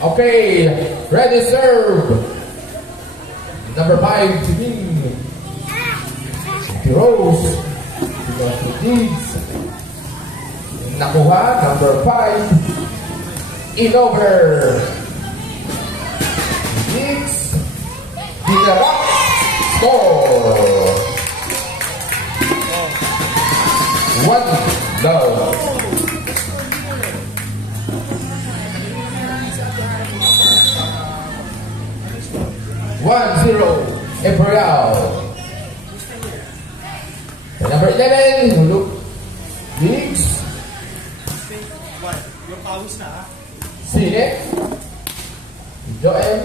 Okay, ready serve. Number 5 to me. Rose. To Diggs. Nakuha, number 5. In over. Diggs. Dinarap. Score. 1 love. One zero, Imperial. Number 11, Huluk. Diggs. Sine. Joel.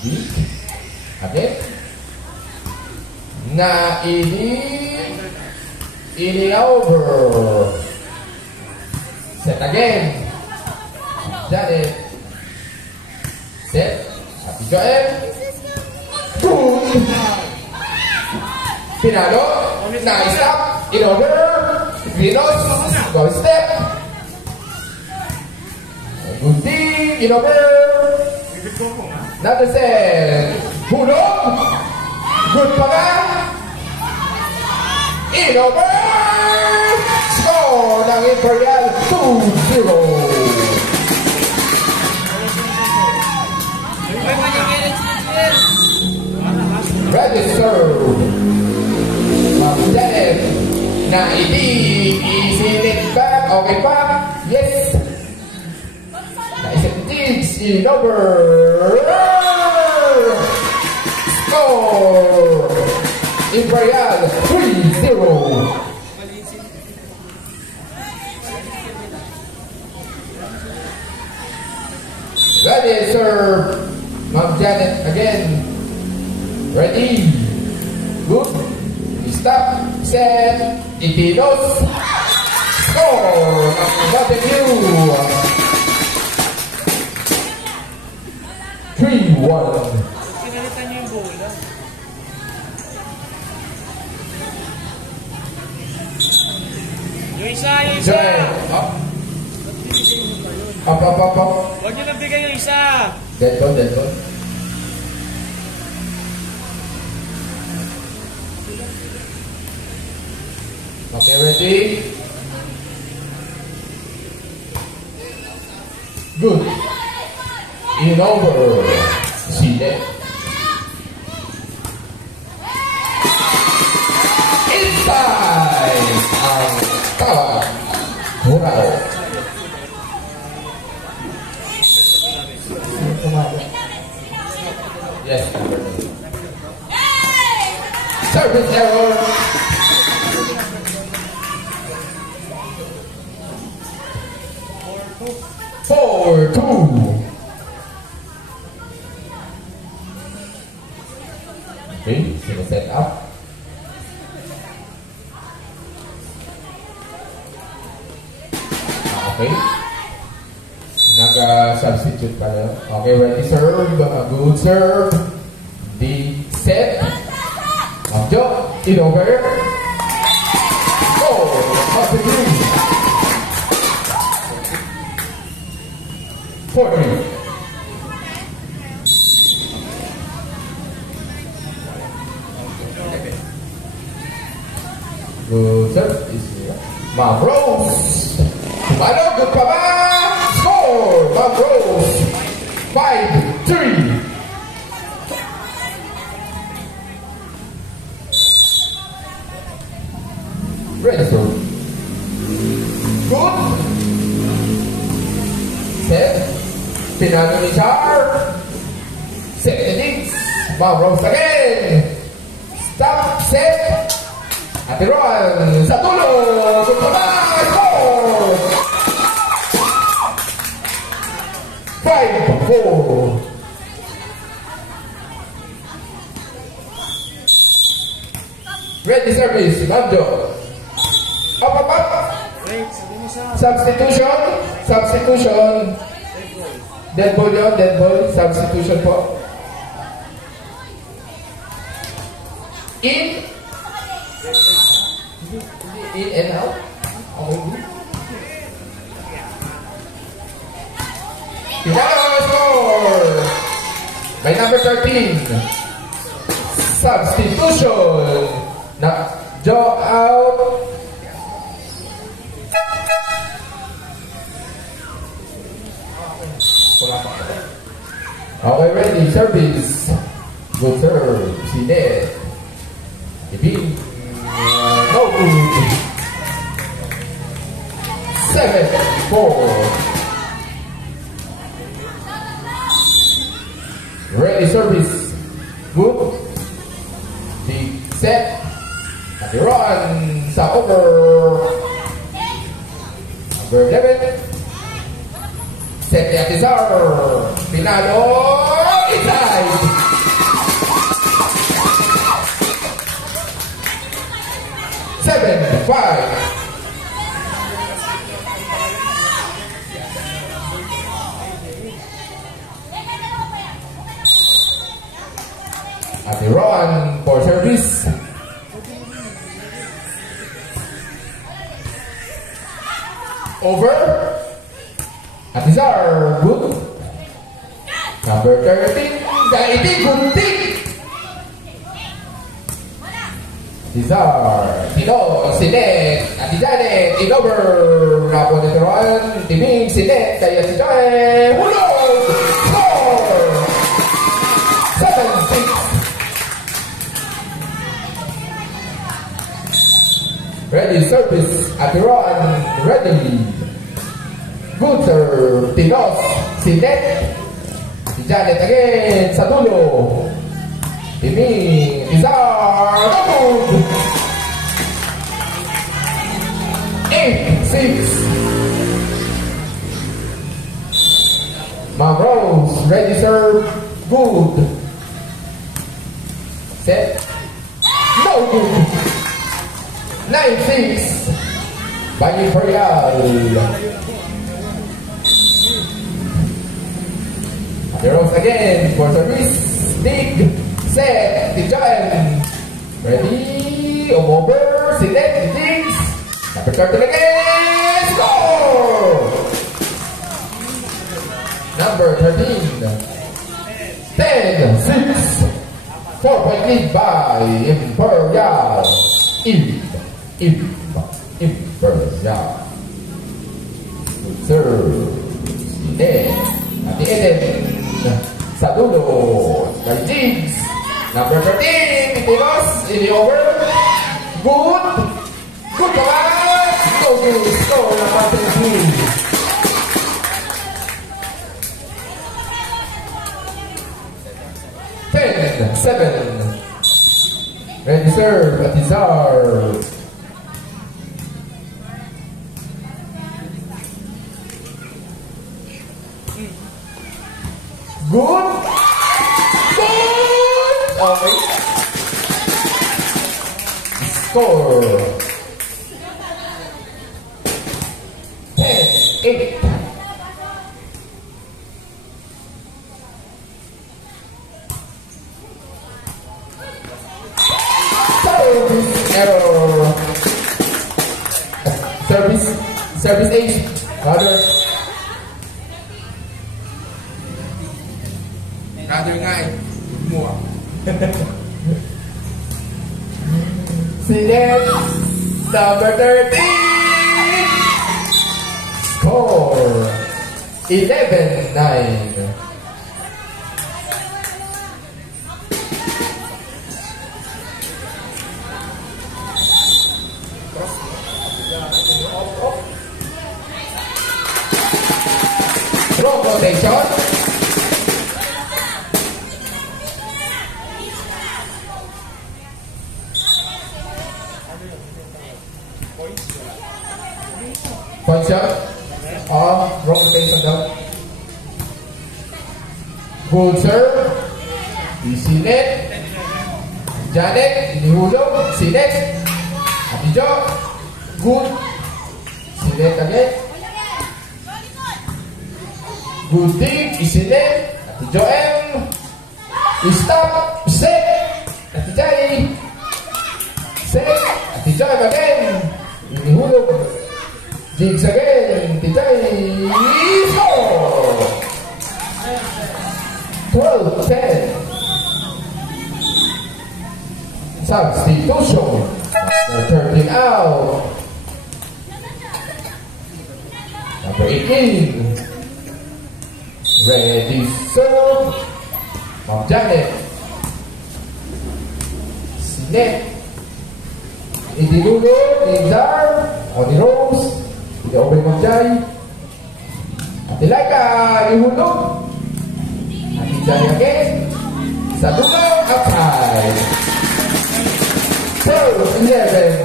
Diggs. Again. Na ini over. Set again. Janet. Set. Happy Joel. Boom! Pinalo, nice up, in over, Venus, go step. Good D, in over. Number 7, Hulog, good pa nga. In over, score ng Imperial 2-0. Ready serve. Janet. Na isinit back. Okay pa? Yes. Naisip Diggs. In over. Score. Imperial 3-0. Ready serve. Ma'am Janet again. Ready, good, stop, set, itinos, score, Mountain View, 3-1. Yung isa. Up. Huwag nyo nabigay yung isa. Dead ball. Okay, ready? Good. In over. See that? Inside. Ang tawa. Murao. Yes. Service error. 4-2. Okay, sila set up. Okay. Nag-substitute pala. Okay, ready serve. Good serve. The set. Joe, in over. Go. Up the green. 4-3. Good serve is Ma'am Rose. Tumalo, good pa ba? Score! Ma'am Rose. 5-3. Ready serve. Good. Set. Pinano ni Char. Set Diggs. Ma'am Rose again. Stop. Set. Ate Ron. Sa tulo. Good pa ba? Score! 5-4. Ready service. Ma'am Jo. Up. Substitution. Dead ball yun, dead ball. Substitution po. In and out. Okay. Pinalo score by number 13. Substitution. Joe out. Okay, ready. Service. Good serve. Sinet. Ibig. No good. 7-4. Ready service. Good. Big set. At the run. Sa over. Number 11. Set ni Atizar. Pinalo. Inside. Seven, 5. At the run for service. Over. Atizar, good. Number 13, Daiti Gunting. Atizar, Tino, Sinet, Atizane, Tinover, Rapo Neteron, Timing, Sinet, kay Atizane, Hulog! Score! 7-6. Ready, service, Atiron, ready. Good serve, Tinos, Sinet, Janet again, sa dulo. Timing, Izar, good. 8-6. Mom Rose, ready serve, good. Set, no good. 9-6. Bani Imperial. Heroes again for service. Dig. Set. Tijan. Ready. Over. Sinet. Digs. Number 13 again. Score. Number 13. 10-6. 4-point lead by Imperial. Imperial. Good serve. Sinet. At the end. Sa dulo, kay Jigs. Number 13, Tinos, in the over. Good. Good naman. Go to score ng ating team. 10-7. Ready serve, Atizar. Good. Good. Okay. Score. 10-8. Service error. Service ace. Rather nga eh. Mua. Sinet. Number 13. Score. 11-9. Wrong rotation. Point shot. Wrong rotation daw. Good serve. Sinet. Janet. Inihulog. Sinet. Atijo. Good. Sinet again. Good dig. Sinet. Atijo M. Stop. Set. Atijay. Set. Atijo M again. Inihulog. Jigs again. Tijay. Score. Substitution. Number 13 out. Number 18. Ready, serve. Ma'am Janet. Sinet. Idilulo, Nizar, o ni Rose. Hindi ako may Ma'am Jai. Ate Laika, ihulog. Ate Jai again. Sa dulo, outside. Serve, 11.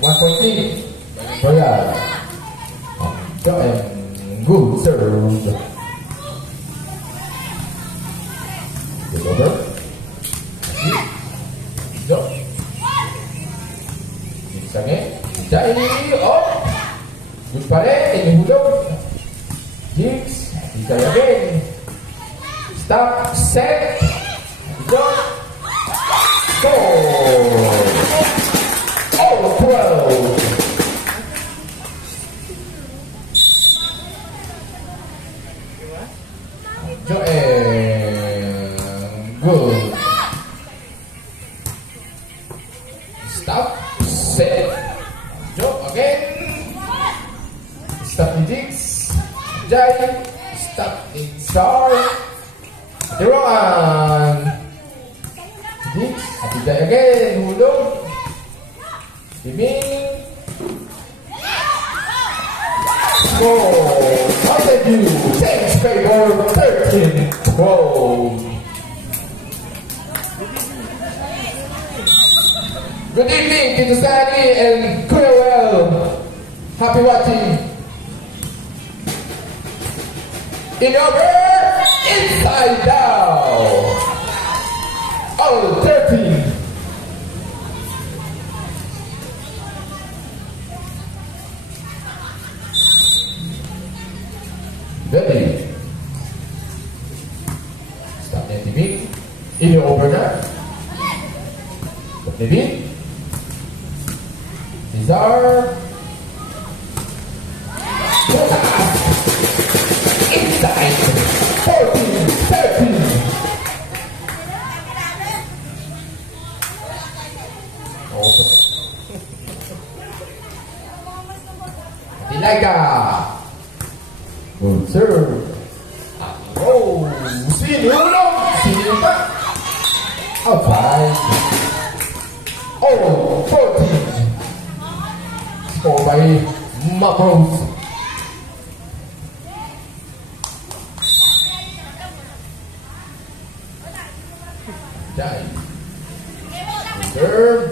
1.3. Royal. And good serve. Good over. Go. Isa again. Jai, up. Good pa rin. Inihulog. Jigs. Jai again. Stop. Set. Go. Score. Oh, 12. Good. Stop. Set. Joke again. Stop the jigs. Jai. Stop in star. The wrong. Jigs. Ati Jai again. Hulog. Timing. Score. Mountain View takes favor 13-12. Good evening, Tito Stanley and Kuya. Happy watching. In over, inside down. Oh, 13. Ready. Stop the TV. In over na. Stop the TV. Cesar. Inside. 14-13. Tilaga. Good serve. Oh, sinulog. Sinulog. Outside. Oh, 14. Score by Macros. Jai. Serve.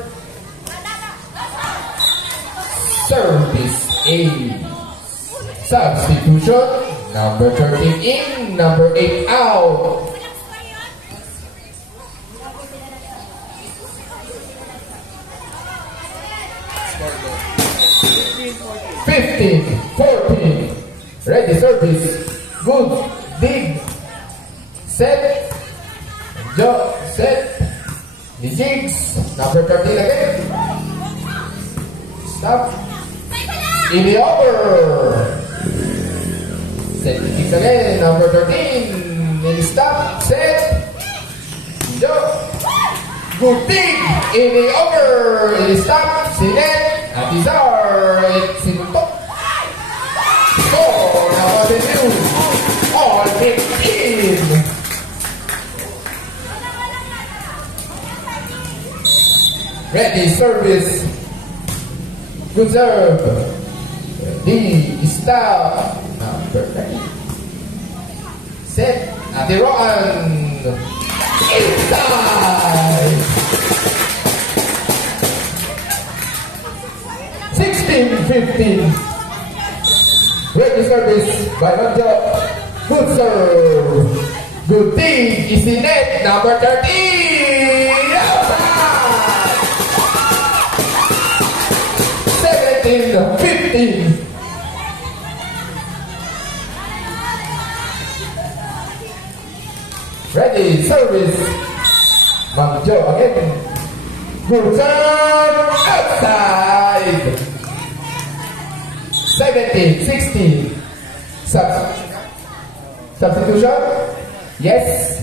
Service A. Substitution. Number 13 in. Number 8 out. 15-14. Ready service. Good. Dig. Set. Joe. Set. The jigs. Number 13 again. Stop. In the over. Set the jigs again. Number 13. In the stop. Set. Joe. Good dig. In the over. In the stop. Sinet. Atizar. Sinuntok. Score. Now the new. All 15. Ready service. Good serve. Ready. Stop. Number 9. Set. Atiroan. Inside. 16-15. Ready service by Manjo. Good serve. Good dig. Easy net. Number 13. 17-15. Ready, service. Manjo again. Good serve. Outside. 17-16. Substitution. Yes.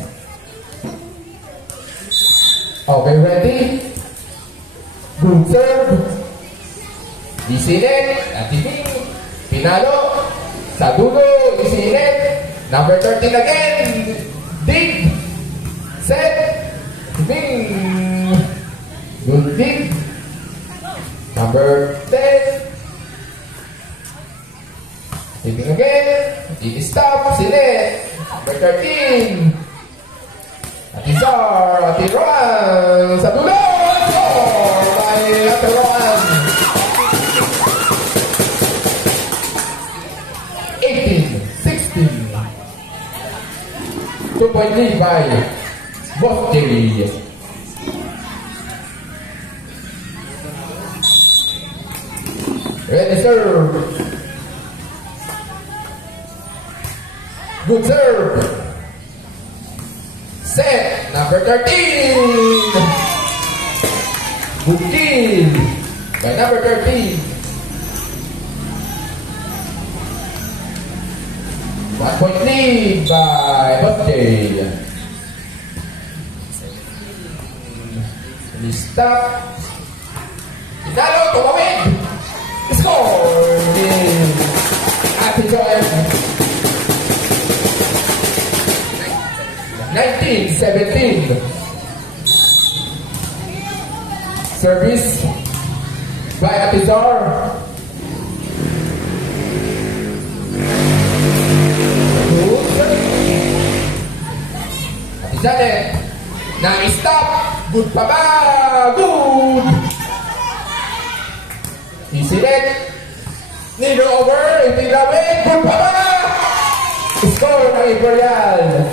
Okay, ready? Good serve. Isinet. At Timing. Pinalo. Sa dulo. Isinet. Number 13 again. Dig. Set. Timing. Good dig. Number 10. Timing again. Dig stop. Sinet. Number 13. Atizar. Atiran. Sa dulo. Score by Atiran. 18-16. 2-point lead by Boss J. Ready serve. Good serve. Set. Number 13. Good kill by number 13. 1-point lead by Boss J. Stop. Pinalo, tumawid. Score in Ate Joel. 19-17. Service by Atizar. Atizar na-stop. Good pa ba? Good! Isinet. Nilo over. Itinawin. Good pa ba? Score ng Imperial.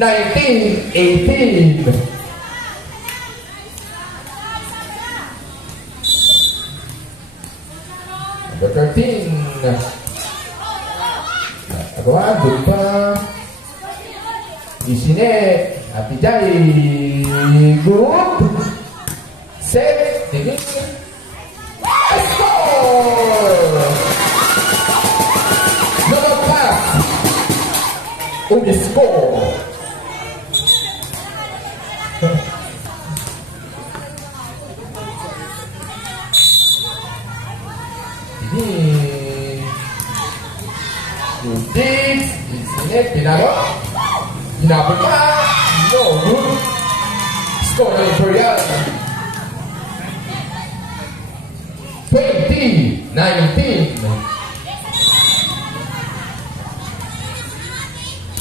19-18. Number 13. Agawa. Good pa. Isinet. Ate Jai. Good. Set. Timing. Score! Number pass. Score. Ini. Good. Isinet. Pinalo. Hinapon pa. No, good. Score ng Imperial. 20-19.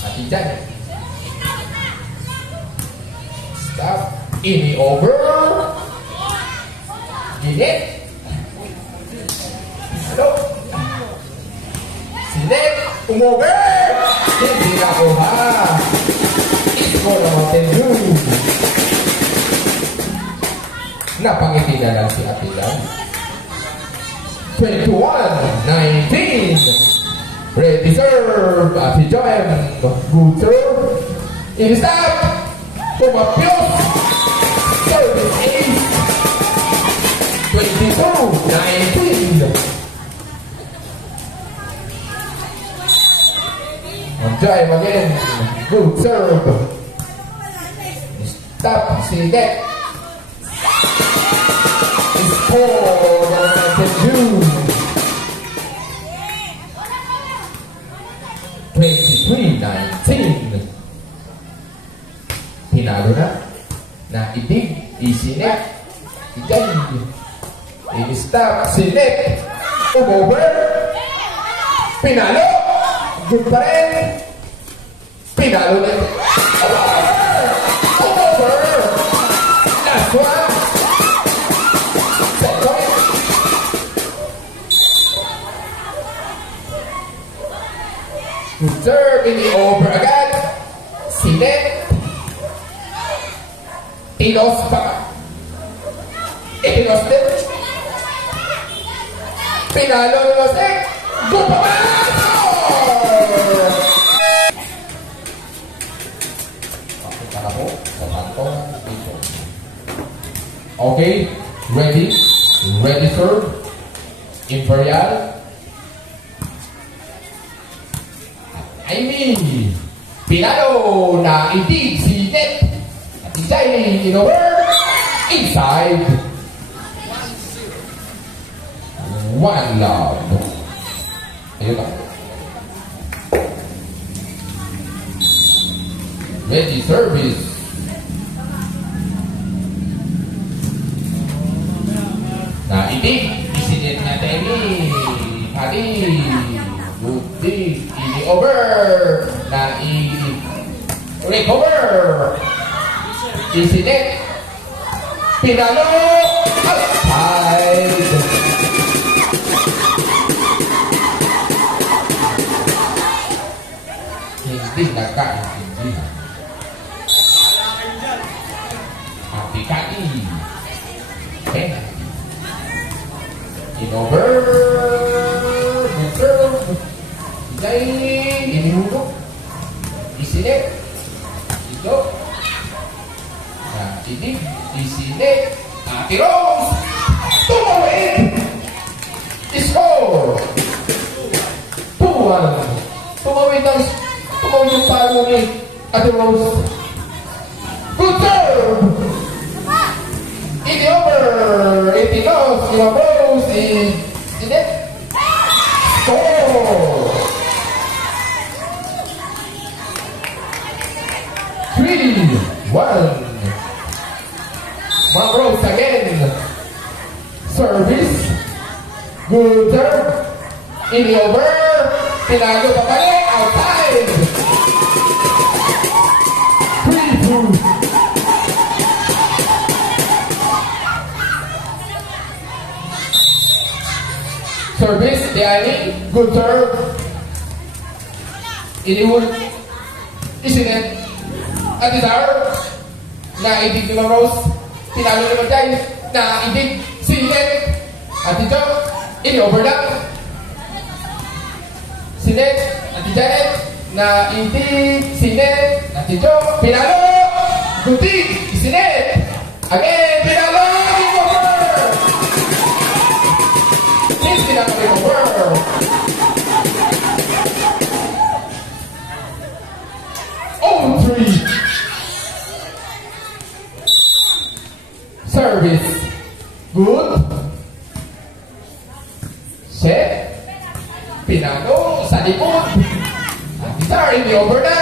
Atijan. Stop. Ini over. Ginit. Halo. Sinet. Umover. Hindi na ko ha. Score ng Tendu. Napangiti na lang si Atijan. 21-19. Ready serve. Ate Joem. Good serve. In stop. Pumapios. Service ace. 22-19. On Joem again. Good serve. Stop. See that. Score. 23-19. Pinalo na itig, isinet, itig, i-stop, sinet, umover, pinalo, good pa rin, pinalo na, umover, last one, set point. Good serve, ini over agad. Sinet. Tinos pa. Tinos din. Pinalo ng Losek. Good pa ba? Para po sa kantong dito. Okay. Ready. Ready serve. Imperial. Amy, pinalo na itig si Net. At isa ay in over. Inside. 1 love. Ayun na. Ready service. Naitik. Isinit na Temi. Hali. Good dig. Ini over. Recover. Isinit. Pinalo. Outside. Hindi nagkaintindihan. Hati-hati. Penalty. In-over. Good serve. Ilay. Inihulog. Isinit. Ito. Nakinig. Isinit. Ate Rose. Tumawid. Score. 2-1. Tumawid yung palo ni Ate Rose. Good serve. In the over. 18 loss. Yung Rose. Isinit. Score. 3-1. Ma'am Rose again. Service. Good serve. In the over. Tinago pa balik. Outside. 3-2. Service. Diani. Good serve. Inihul. Isinit. At Izar. Naidig ni Ma'am Rose. Tinalo naman tayo. Naidig. Sinit. At ito. Ini-over lang. Sinit. At Janet. Naidig. Sinit. At ito. Pinalo. Gutig. Sinit. Again. Pinalo. Over. Please pinalo. Over. Oh, 3. Service. Good. Set. Pinalo sa likod. At Izar, hindi over na.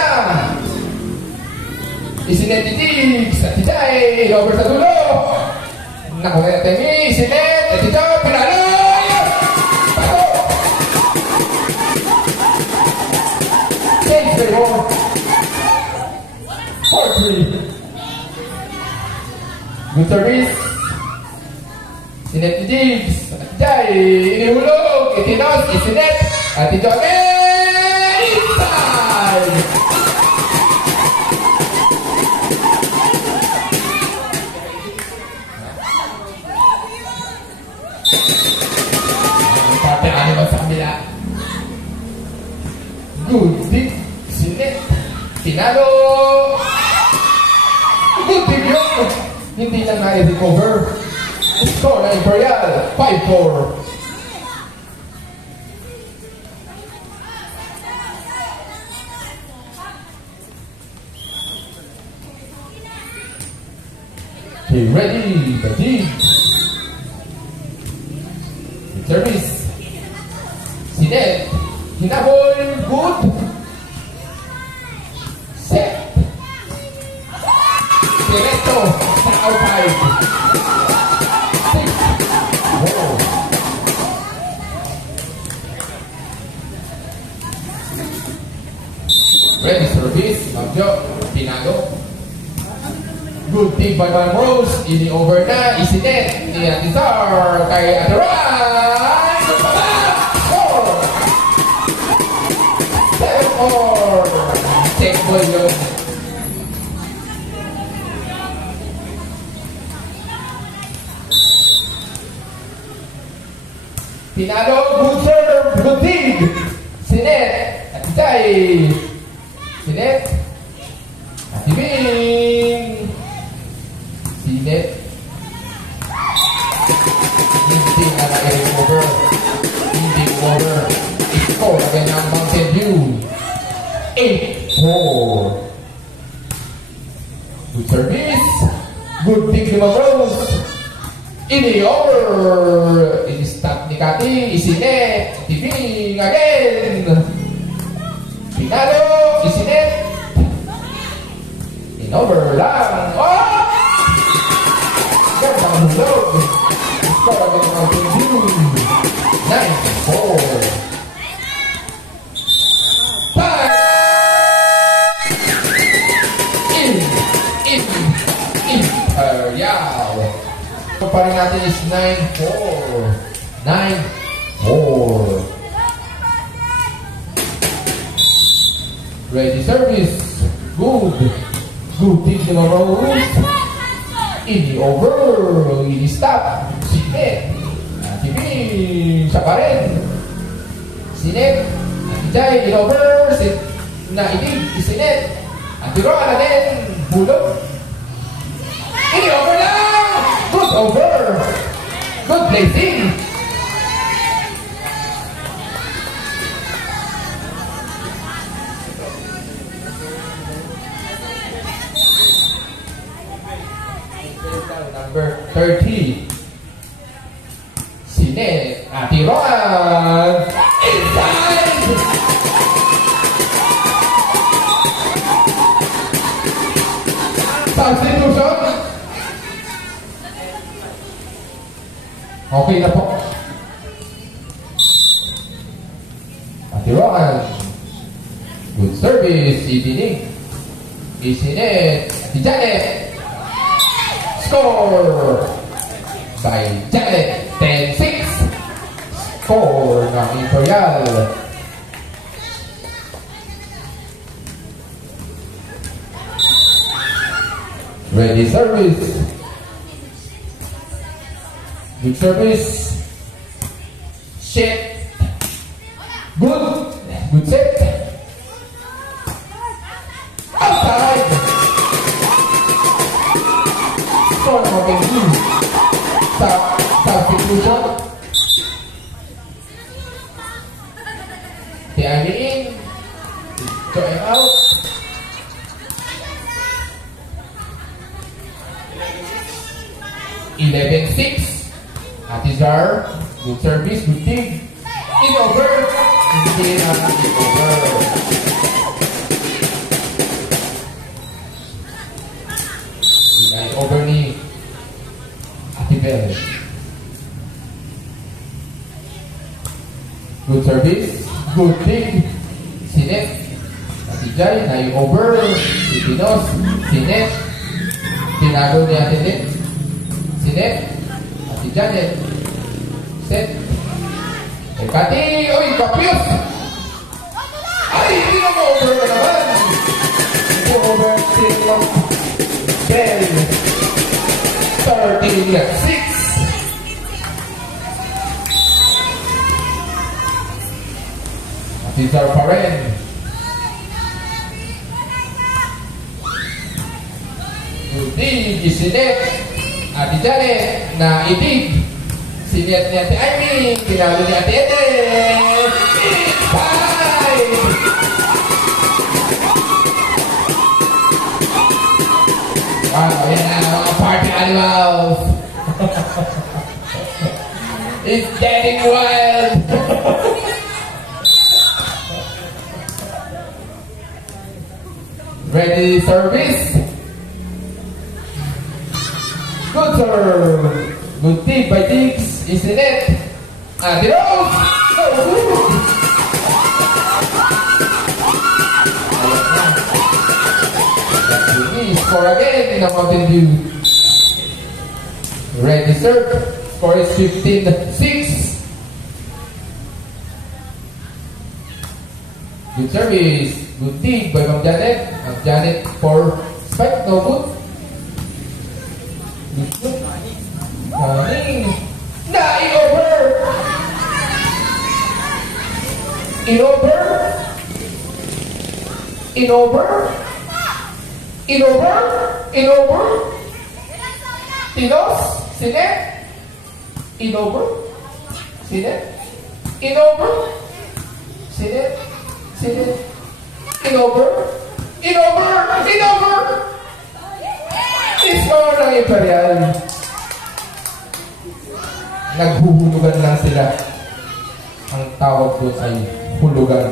Isinetitig sa Tijay. Over sa dulo. Nakuha na Temi. Isinet. At ito, pinalo. Pato. Change the ball. 4-3. Good service. Sinetidig sa Tijay. Inihulog. Itinos. Isinet. At ito again. Inside. Papeani mo sa kabila. Good dig. Isinet. Pinalo. Good dig yun. Hindi lang na-recover. Score na Imperial. 5-4. Okay, ready, the dig. Service. Sinet. Hinabol. Good. Set. Diretto. Sa outside. 6-4. Ready service. Magjo. Pinado. Good dig by Ma'am Rose. Ini-over na. Isinet. Ni Ate Izar. Kay Ate Rai. Score. 7-4. Check ball yun. Pinalo. Good serve. Good dig. Sinet. Ate Izay. Sinet. Ate Bing. Sinet. Hindi na na-recover. Hindi over. Score again ang Mountain View. 8-4. Good service. Good dig ni Ma'am Rose. Ini over. Ini stop ni Kati. Isinet. Tibing again. Pinalo. Isinet. In over lang. Oh! Gandang hulog. Score agad ng Mountain Dew. 9-4. Pa rin natin is 9-4. 9-4. Ready service. Good. Good team ni Rose. Ini over. Ini stop. Sinet. Tibing. Siya pa rin. Sinet. Jai. Ini over. Na ini. Sinet. Atiro na din. Hulog. Ini over lang. Good over. Good placing. Number 30. Sinet. Atiroan. Inside. Substitution. Okay na po. Atiroan. Good service. Ibinig. Isinet. Si Janet. Score by Janet. 10-6. Score ng Imperial. Ready service. Good service. Shit. Good. Good set. Outside. Score ng Mountain substitution. Tiagi in. Join out. Eleven 6. Atizar, good service, good dig. In over. Hindi na in over. Hindi over ni Atibel. Good service, good dig. Sinet. Atijay, na over. Ipinos, Sinet. Tinago ni Atinet. Sinet. Si Janet. Set. Kati. Uy, kapios. Ay, hindi na mo-over na naman. Hindi over sila. 10. 13-6. Atizar pa rin. Udig, isinet. Ate Janet na itig. Sinet ni Ate Amy. Pinalo ni Ate Ede. Inside! Wow, yan na mga party animals. It's getting wild. Ready service. Good serve. Good tip by Diggs. Isinet. Ate Rose. Score again in the Mountain Dew. Ready serve. Score is 15-6. Good service. Good tip by Ma'am Janet. Ma'am Janet for spike. No good. Na-over! In-over? In-over? In-over? In-over? Tinos? Sinet? In-over? Sinet? In-over? Sinet? Sinet? In-over? In-over? In-over? Score ng Imperial. naghuhulugan lang sila. Ang tawag doon ay hulugan.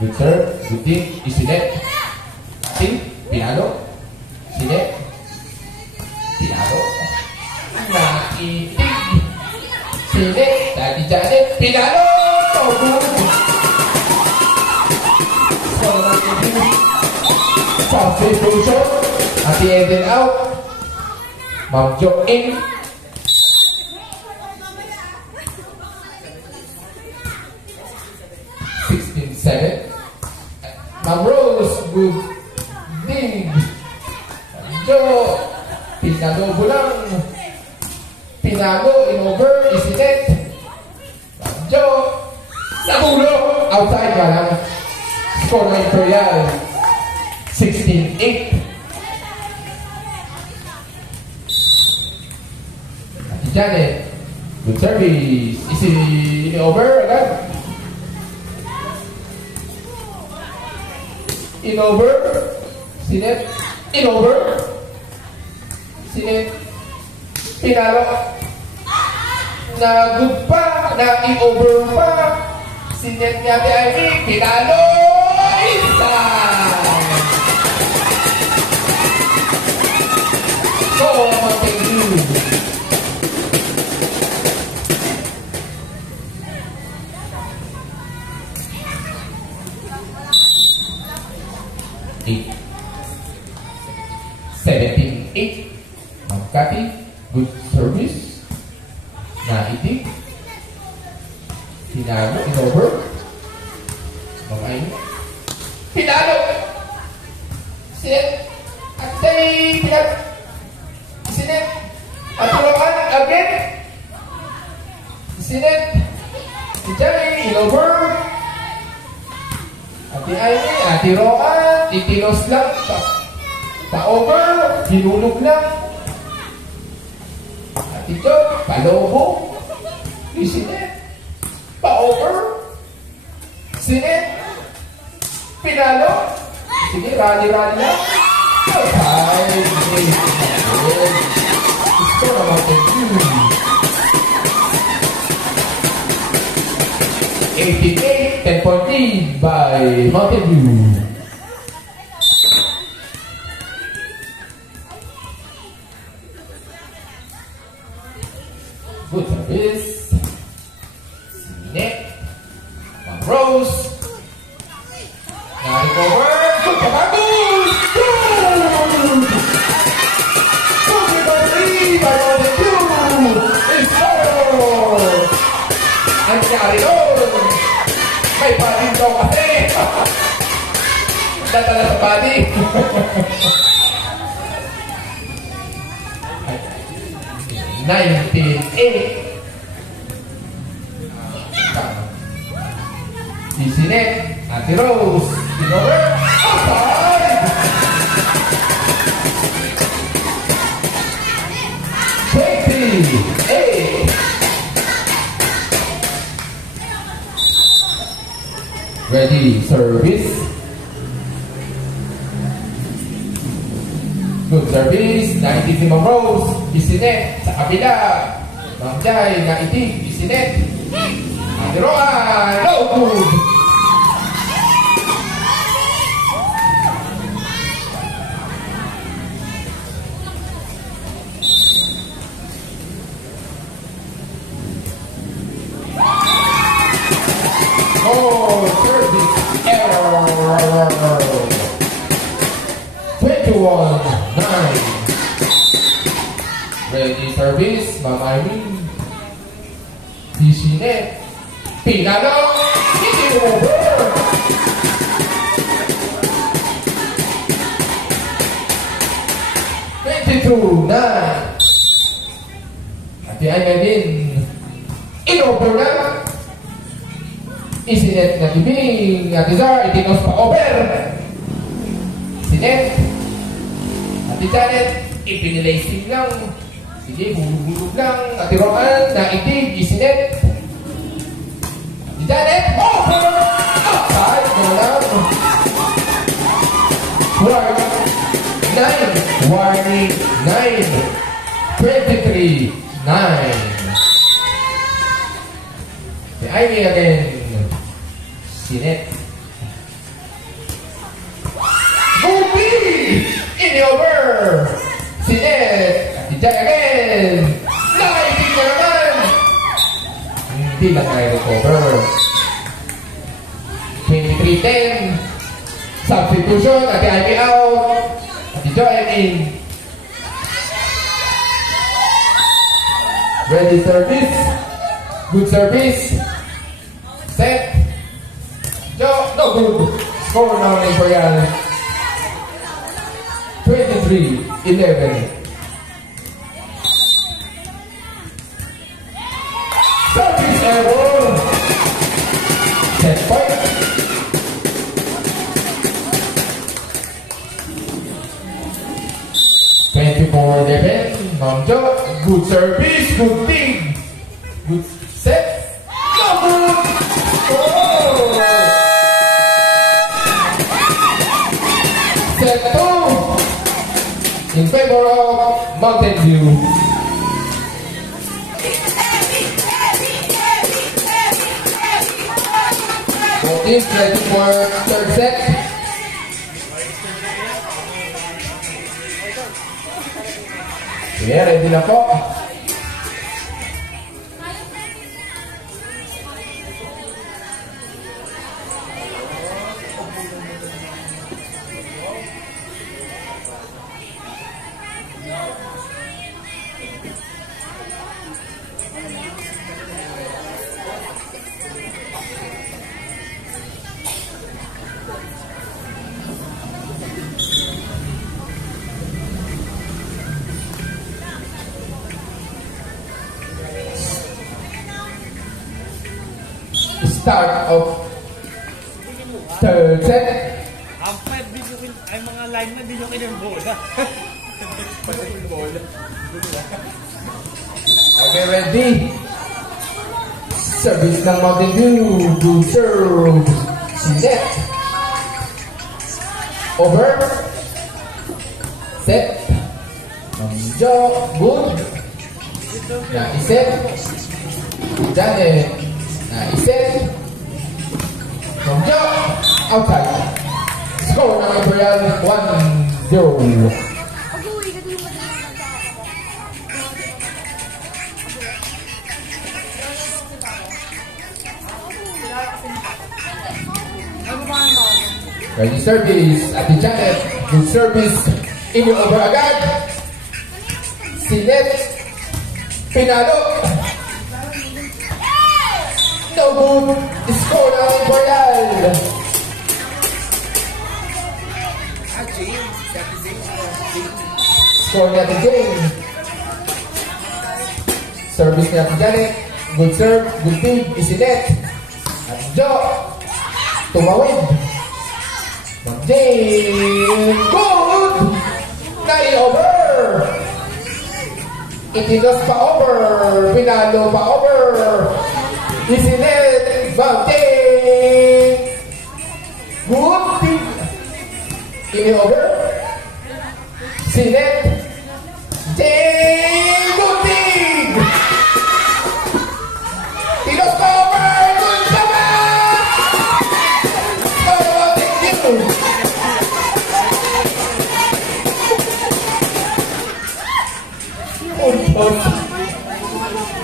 Good serve, good team, isinet. Team, pinalo. Sinet. Pinalo. Naitig. Sinet, Daddy Janet, pinalo! So, substitution. At the end and out. Ma'am Jo in. 16-7. Ma'am Rose, good dig. Jo, pinago lang. Pinago, in-over, isinet. Ma'am Jo, nagulo. Outside ka lang. Score na Imperial. 16-8. Ate Janet, good service. In-over agad. In-over. Sinet. In-over. Sinet. Pinalo. Na good pa. Na in-over pa. Sinet niya Ate Ivy. Pinalo. Isa. So, thank you. Eight. 17-8. Magkati. Good service. Naitig. Pinalo. In-over. Magayin. Pinalo. Sinet. Atay. Pinalo. Sinet. At tulungan. Again. Sinet. Ijay. In-over. Ate Ivy. Ate Roan. Itinos lang. Pa-over. Hinulog lang. Ate Jo. Palobo. Sinet. Pa-over. Sinet. Pinalo. Sige, rally-rally lang. Okay. Gusto na Mountain Dew. 88, 10-point lead by Mountain Dew. Good service. Sinet. Ma'am Rose. Na-recover. Good kabagus. Good! Good recovery by Mountain Dew. It's four. Ang nangyari doon. May panin daw kasi. Datala sa panin. Si Sinet, Ate Rose, in-over, outside! 28. Ready, service. Good service, naitig si Ma'am Rose, Isinet, sa kabila. Ma'am Jai, naitig, Isinet. Ate Roan, no good. Oh, service error. 21-9. Ready service, Ma'am Irene. Isinet. Pinalo. Hindi over. Ate Aileen. In-over na. Isinet na libing. Ate Zar, itinos pa over. Isinet. Ate Janet, ipinilaysing lang. Sige, hulog-hulog lang. Ate Roan, naitig. Isinet. Ate Janet, over! Outside, lang. Warning 9. 23-9. The Ivy again. Sinet. Goopy! In the over. Sinet. Dijay again. Naibig na naman. Hindi lang na-recover. 23-10. Substitution. At the Ivy out. At the Joy in. Ready service. Good service. Set. No good. Score now in Imperial. 23-11. Service error. Set point. Mangjo, good service, good thing. Good set. No good. Oh. Set 2 in favor of Mountain View. Both teams ready for third set. Yeah, ready na po. Start of third set. Ang 5 din yung ay mga lineman din yung kinambola. Okay, ready. Service ng Mountain View. Good serve. Sinet. Over. Set. Mangjo. Good. Naiset. Janet. Naiset. Mangjo. Outside. Score ng Imperial 1-0. Ready service at the Janet. Good service. Inyo over agad. Sinet. Pinalo. No good. Score ng Imperial. Score ni Ate Jane. Service ni Ate Janet. Good serve. Good feed. Isinet. At Jo. Tumawid. Jane. Good. Nai-over. Itinos pa over. Pinalo pa over. Isinet. Jane. Good feed. Ini-over. Sinet. Jane. Good feed. Tinos pa over. Good sama. Oh, thank you.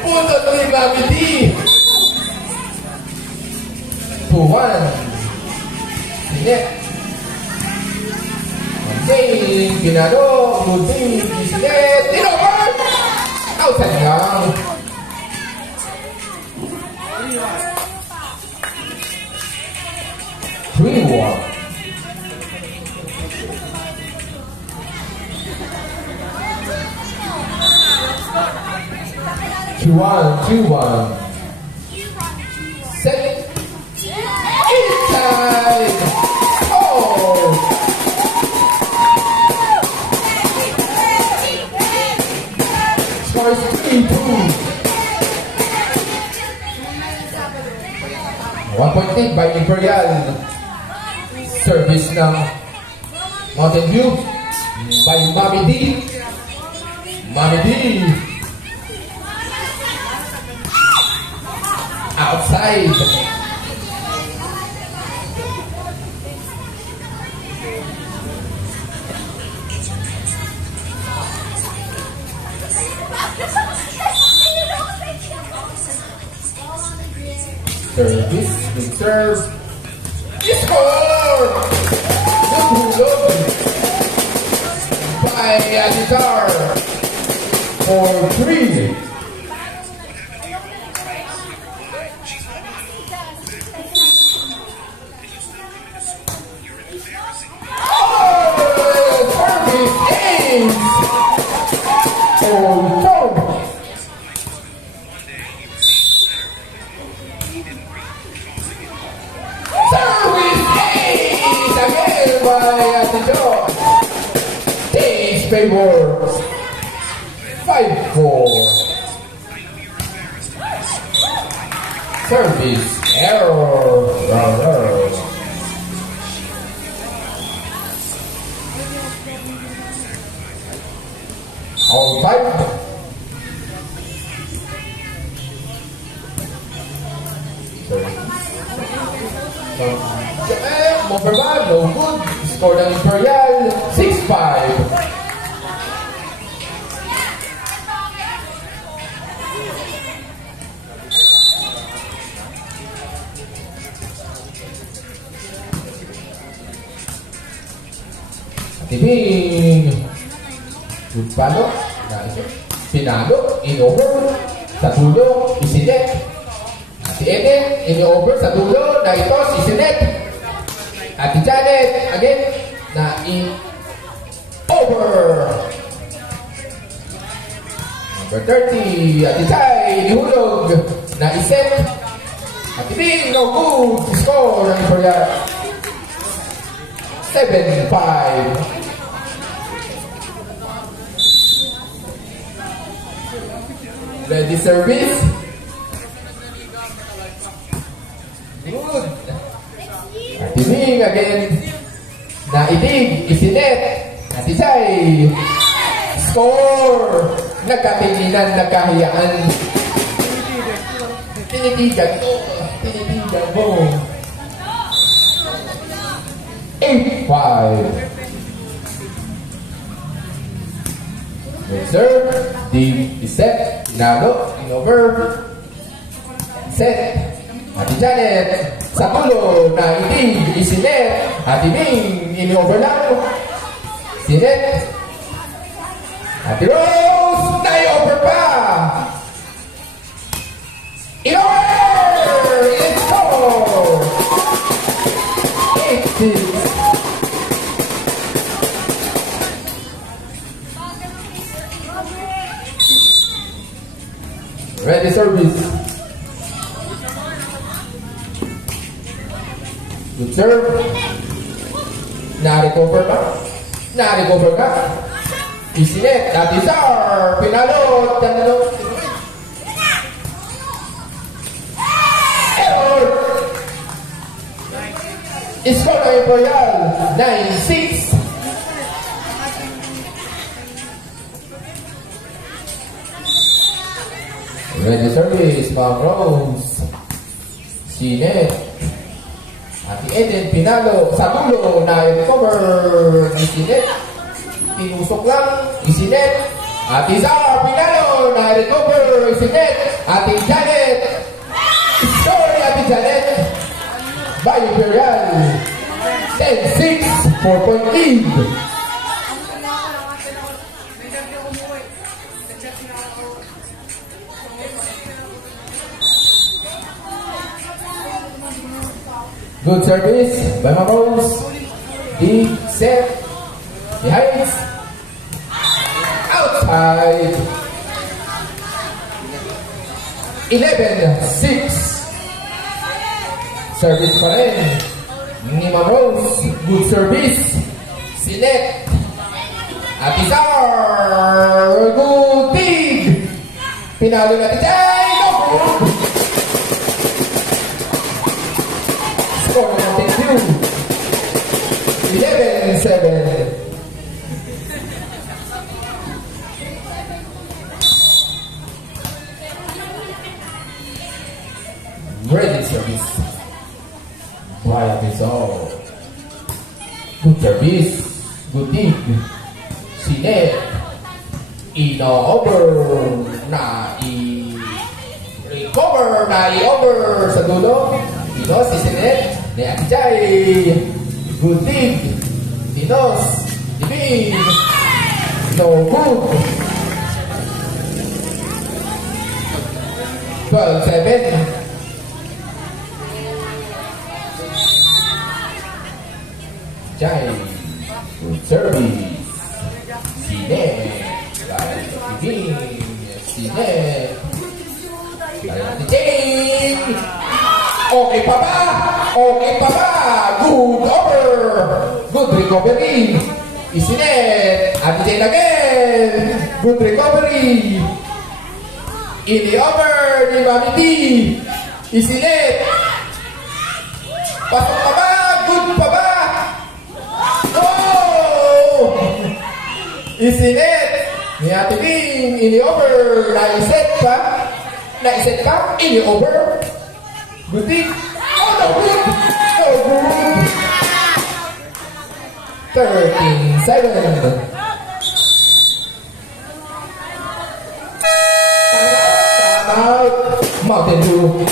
Punto ng gravity. 2-1. Sinet. Jane. Pinalo. Good feed. Sinet. In-over. Outside lang. 3-1. Two-one. Set. Inside. Oh. Score is 3-2. 1-point lead by Imperial. Service ng Mountain View by Mami D. Mommy D. Outside. Service, good serve. Score! Good by Aditar for 3. Favor 5-4. Service error. All 5. Moverbad, no good. Score ng Imperial 6-5. Tibing good palo, pinalo, in-over, sa dulo, isinet. Ati Eden, in-over, sa dulo, na itos, isinet. Ati Janet, again, na in-over. Number 30, Ati Jai, ihulog, na iset. Ati Bing, no good, score, ng Imperial. 7-5. Ready service. Good. Atining again. Naitig. Isinet. Atisay. Score. Nagkatinginan. Nagkahiyaan. Tinitigan mo. Tinitigan mo. 8-5. Reserve, deep, set, pinalo, in-over, set, Ati Janet, sa tulo, na itig, isinet, Ati Ming, in-over lang, sinet, Ati Rose, na i-over pa, in-over, let's go, 8-6. Ready service. Good serve. Na-recover ka. Na-recover ka. Isinet. Natisar. Pinalo. Tanalo. Error. Score na Imperial. 9-6. Ready service, Ma'am Rose. Sinet. Ati Eden, pinalo. Sa dulo, na-recover. Isinet. Tinusok lang. Isinet. Ati Zar, pinalo. Na-recover. Isinet. Ati Janet. Story, Ati Janet. By Imperial. 10-6. 4-point lead. Good service by Mamos. Deep set. Behind. Outside. 11-6. Service pa rin ni Mamos. Good service. Sinet. Atizar. Good dig. Pinalo natin. No! Score natin 11-7. Ready service. Brian Rizal. Good service. Good dig. Sinet. Ino-over. Recover. Na-i-over sa dulo. Tinos, si Sinet. Ni Akjay. Good dig. Tinos. Ibig. No good. 12-7. Jai. Good service. Sinet. Ibig. Sinet. Ting! Okay pa ba? Okay pa ba? Good over! Good recovery! Isinet! Ate Jane again! Good recovery! Ini over ni Mami D! Isinet! Pasok pa ba? Good pa ba? No! Isinet! Ni Ate Ding! Ini over! Naiset pa? Naiset pa? Ini over? Good thing? Oh, no good! No good! 13-7. Time out. Mountain Dew.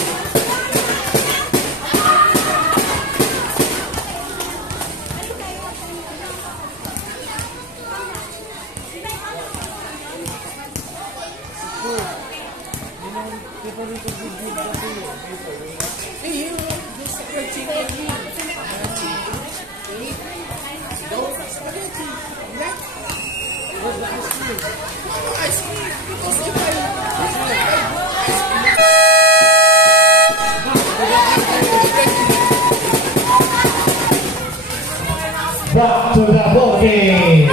Back to the ball game.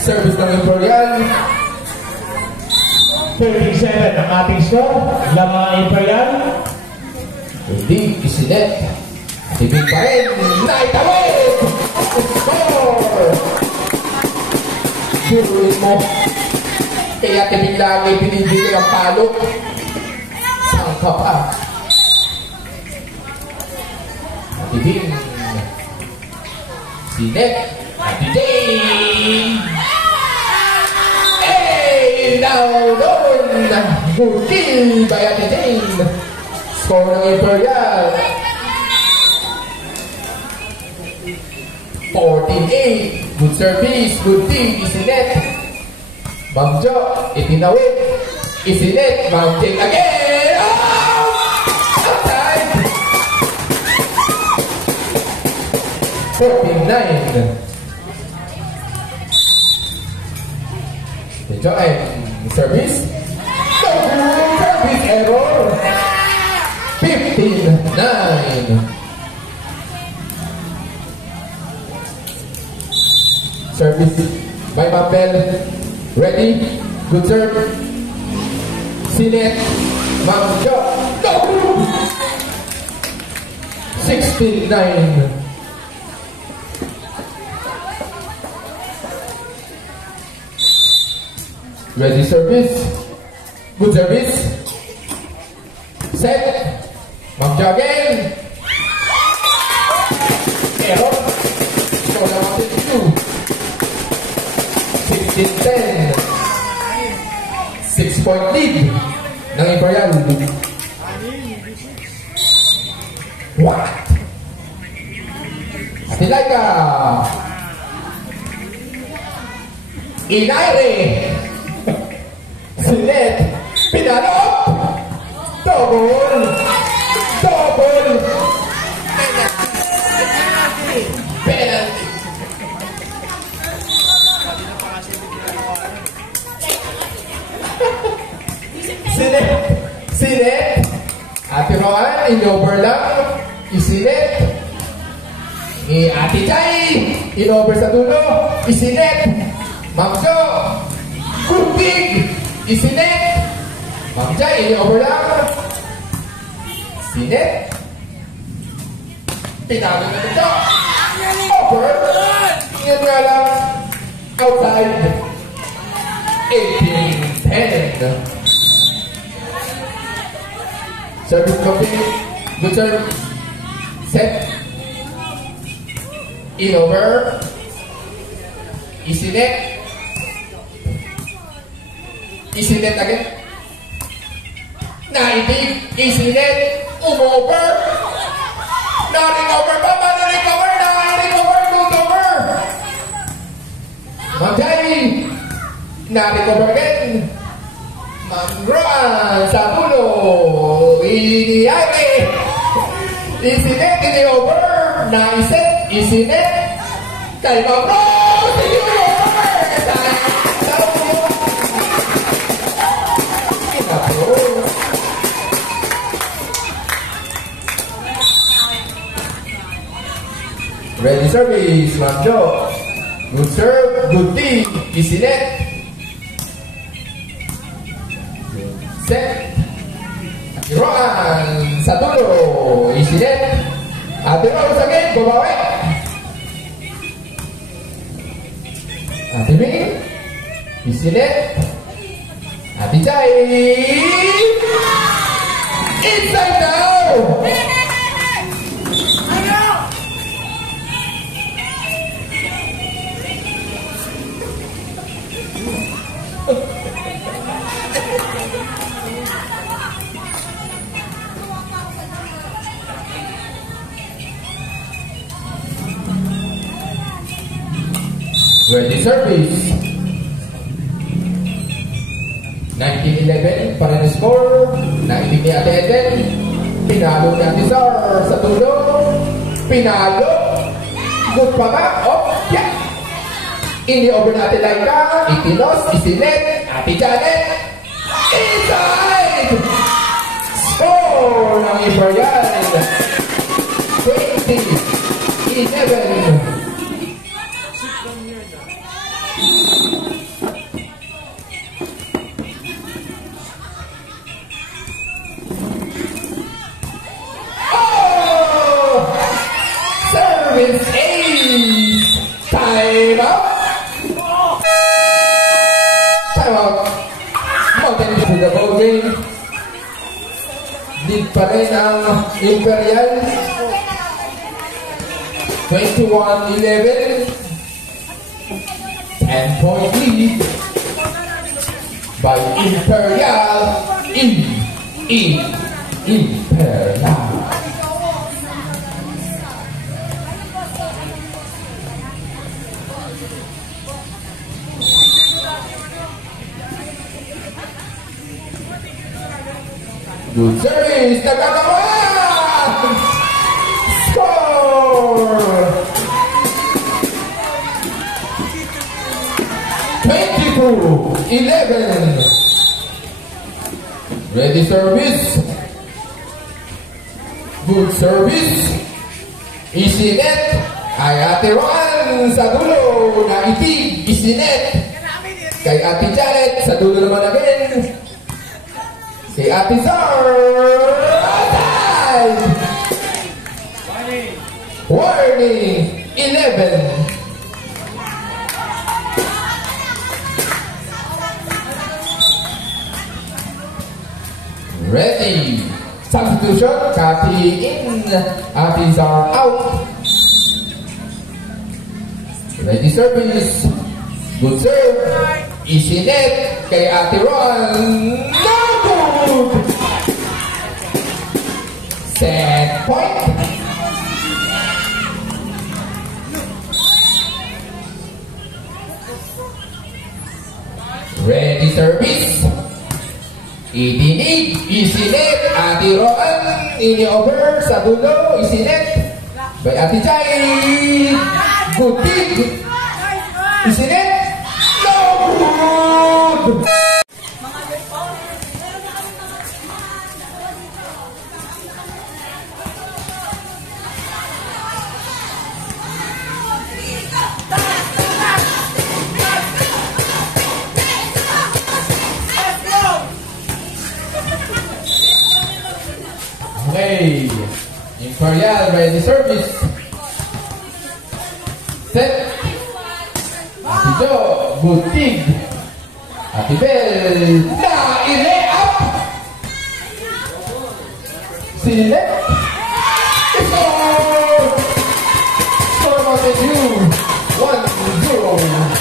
Service ng Imperial. 37 ang ating score. Lamang Imperial. Hindi, Isinet. Tibig pa rin. Naitawid! Score! Suruin mo. Kaya tibig lang ay pinibigil ang palo. Saan ka pa? Tibig. Sinet. Tibig. Now, doon! Good kill by Ate Jane. Score ng Imperial. 14-8. Good service. Good team. Isinet. Ma'am Jo. Itinawid. Isinet. Ma'am Jane again. Oh! Outside. 14-9. Enjoy. Service. No service error. 15-9. Service by Mabel. Ready. Good serve. Sinet. Mamjo. No. 16-9. Ready service. Good service. Set. Mamjo again. Error. So now what did you do? 16-10. 6-point lead ng Imperial. What? Stilaika. Inaire. Sinet. Pinalop. Double. Double. Penalty. Sinet. Ate Roan, in-over lang. Isinet. Ni Ate Chay, in-over sa dulo. Isinet. Ma'am Jo. Good big. Isinet. Ma'am Chay, in-over lang. Isinet. Pinalo na nito. Over. Yan nga lang. Outside. 18-10. Service complete. Good serve. Set. In over. Isinet. Isinet again. Naibig. Isinet. Umover. Na-recover pa ba? Na-recover. Na-recover. Good over. Magday. Na-recover again. Mangran. Sa pulo. Iniyari. Isinet. Ini-over. Na-iset. Isinet. Kay Mangro. Ini-over. Sa pulo. Ready service, Manjo. Good serve, good team. Isinet. Set. Akiroan. Sa dulo. Isinet. Akiroan sa game. Babawi. Atiming. Isinet. Atijay. Inside now. Ready service. 19-11 para na score. 19 ni Ate Eden. Pinalo ni Ate Zar sa tulo. Pinalo. Good pa ba? Oh, yeah. Ini-over natin Laika. Itinos, Isinet, Ate Janet. Inside! Score ng Imperial. 20-11. Service ace! Time out! Time out! Mountain to the ball game. Lead pa rin ang Imperial. 21-11. 10-point lead by Imperial. Imperial. Good service, nagkakawa! Score! 22-11. Ready service. Good service. Isinet. Ay Ate Roan sa dulo. Naitig. Isinet. Kay Ate Janet sa dulo naman again. Si Ate Zar. Outside. Warning. 11. Ready. Substitution. Kati in. Ate Zar out. Ready service. Good serve. Isinet. Kay Ate Ron. No good. Set point. Ready service. Idinig, Isinet, Ate Roan, ini-over sa dulo, Isinet, by Ate Jai, good dig, Isinet, no good! Okay. Imperial ready service. Set. Ate Jo, good dig. Ate Bel, na-i-lay-up. Sinet. Score! Score Mountain Dew. 1-0.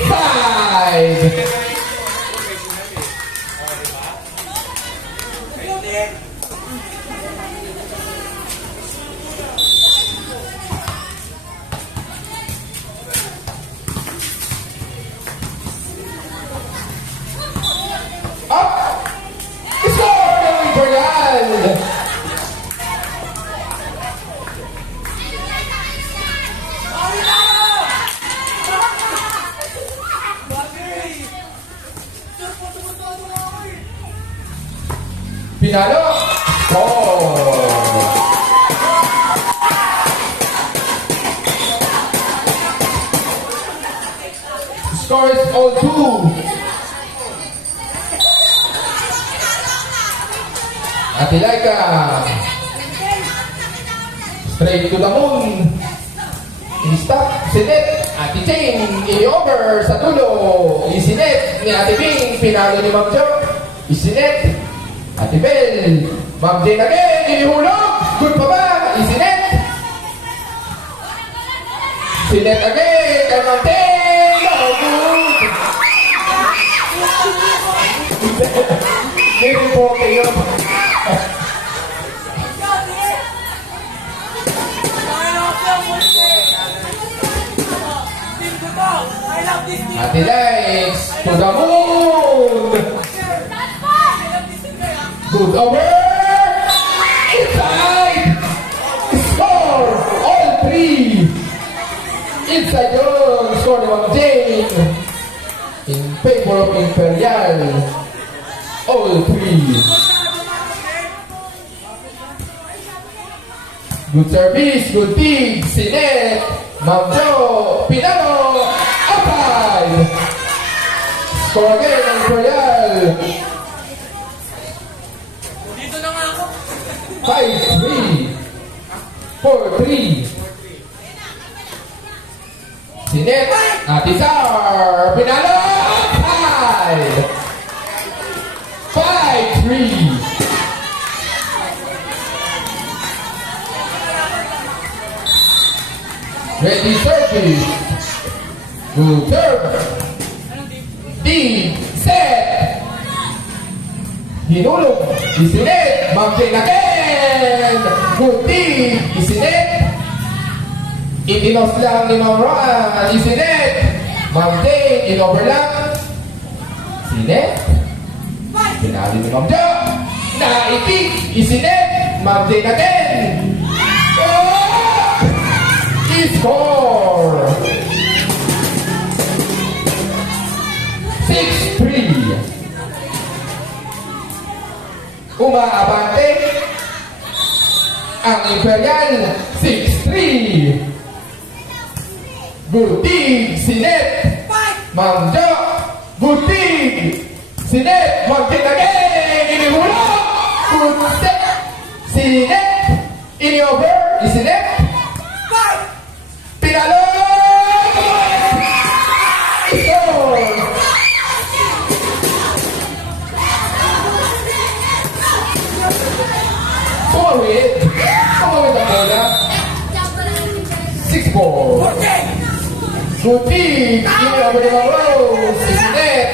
Inside! Up! Score ng Imperial! Pinalo! Oh! Score is 0-2. Ate Laika. Straight to the moon. I-stop. Sinet. Ate Ching. I-over sa dulo. I-sinet ni Ate Bing. Pinalo ni Ma'am Jo. I-sinet. Ate Bel, Ma'am Jane again, inihulog, good pa ba? Isinet. Sinet again, kay Ma'am Jane, no good. Maybe po kayo. Ate Lex, to the moon. Good over! Inside! Score! All three! Inside yun! Score ni Ma'am Jane! In favor of Imperial. All three! Good service, good dig! Sinet! Ma'am Jo! Pinalo! Outside! Score again ng Imperial! 5-3 4-3 Sinet Ate Sar Pinalo Outside 5-3 Ready service Good serve Deep set Hinulog Isinet Ma'am Jane again Good deep Isinet Itinos lang ni Ma'am Ron Isinet Ma'am Jane In-overlap Isinet Pinali ni Ma'am Jo Naitik Isinet Ma'am Jane again Oh! I-score 6-3 Umaabante ang Imperial 6-3 Good dig Sinet Ma'am Jo Good dig Sinet Ma'am Jane again Inihulog Good step Sinet Ini-over Sinet Pinalo Score Tumawid ang bola 6-4 Good dig Ini-over ni Ma'am Rose Isinet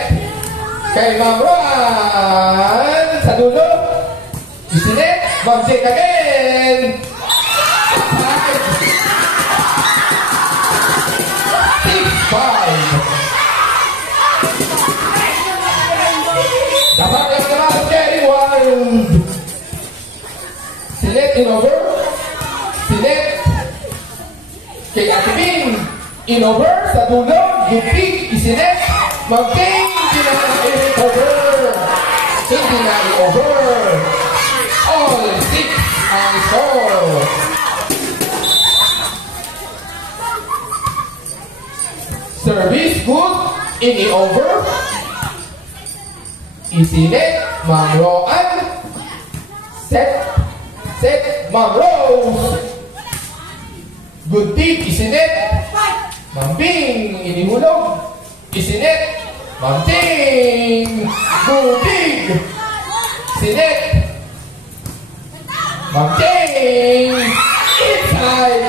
kay Ma'am Ron sa dulo Isinet Ma'am Jane again 6-5 dapat yang naman Jerry Wild Sinet in-over Sinet kay Ate Bing in-over sa dulo Good dig Isinet Ma'am Jane hindi na i-over hindi na i-over all Ini-over. Isinet. Ma'am Roan. Set. Set. Ma'am Rose. Good dig. Isinet. Ma'am Bing. Inihulog. Isinet. Ma'am Ting. Good dig. Isinet. Ma'am Ting. Inside.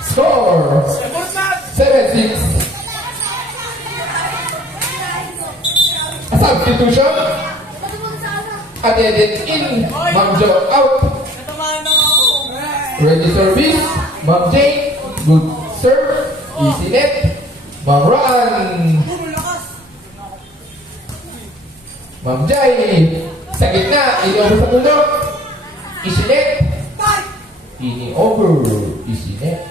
Score. 7-6. A substitution. Attended in. Ma'am Jo out. Ready service. Ma'am Jane. Good serve. Easy net. Ma'am Raan. Ma'am Jai. Sa gitna. Ini-over sa puno. Easy net. Ini-over. Easy net.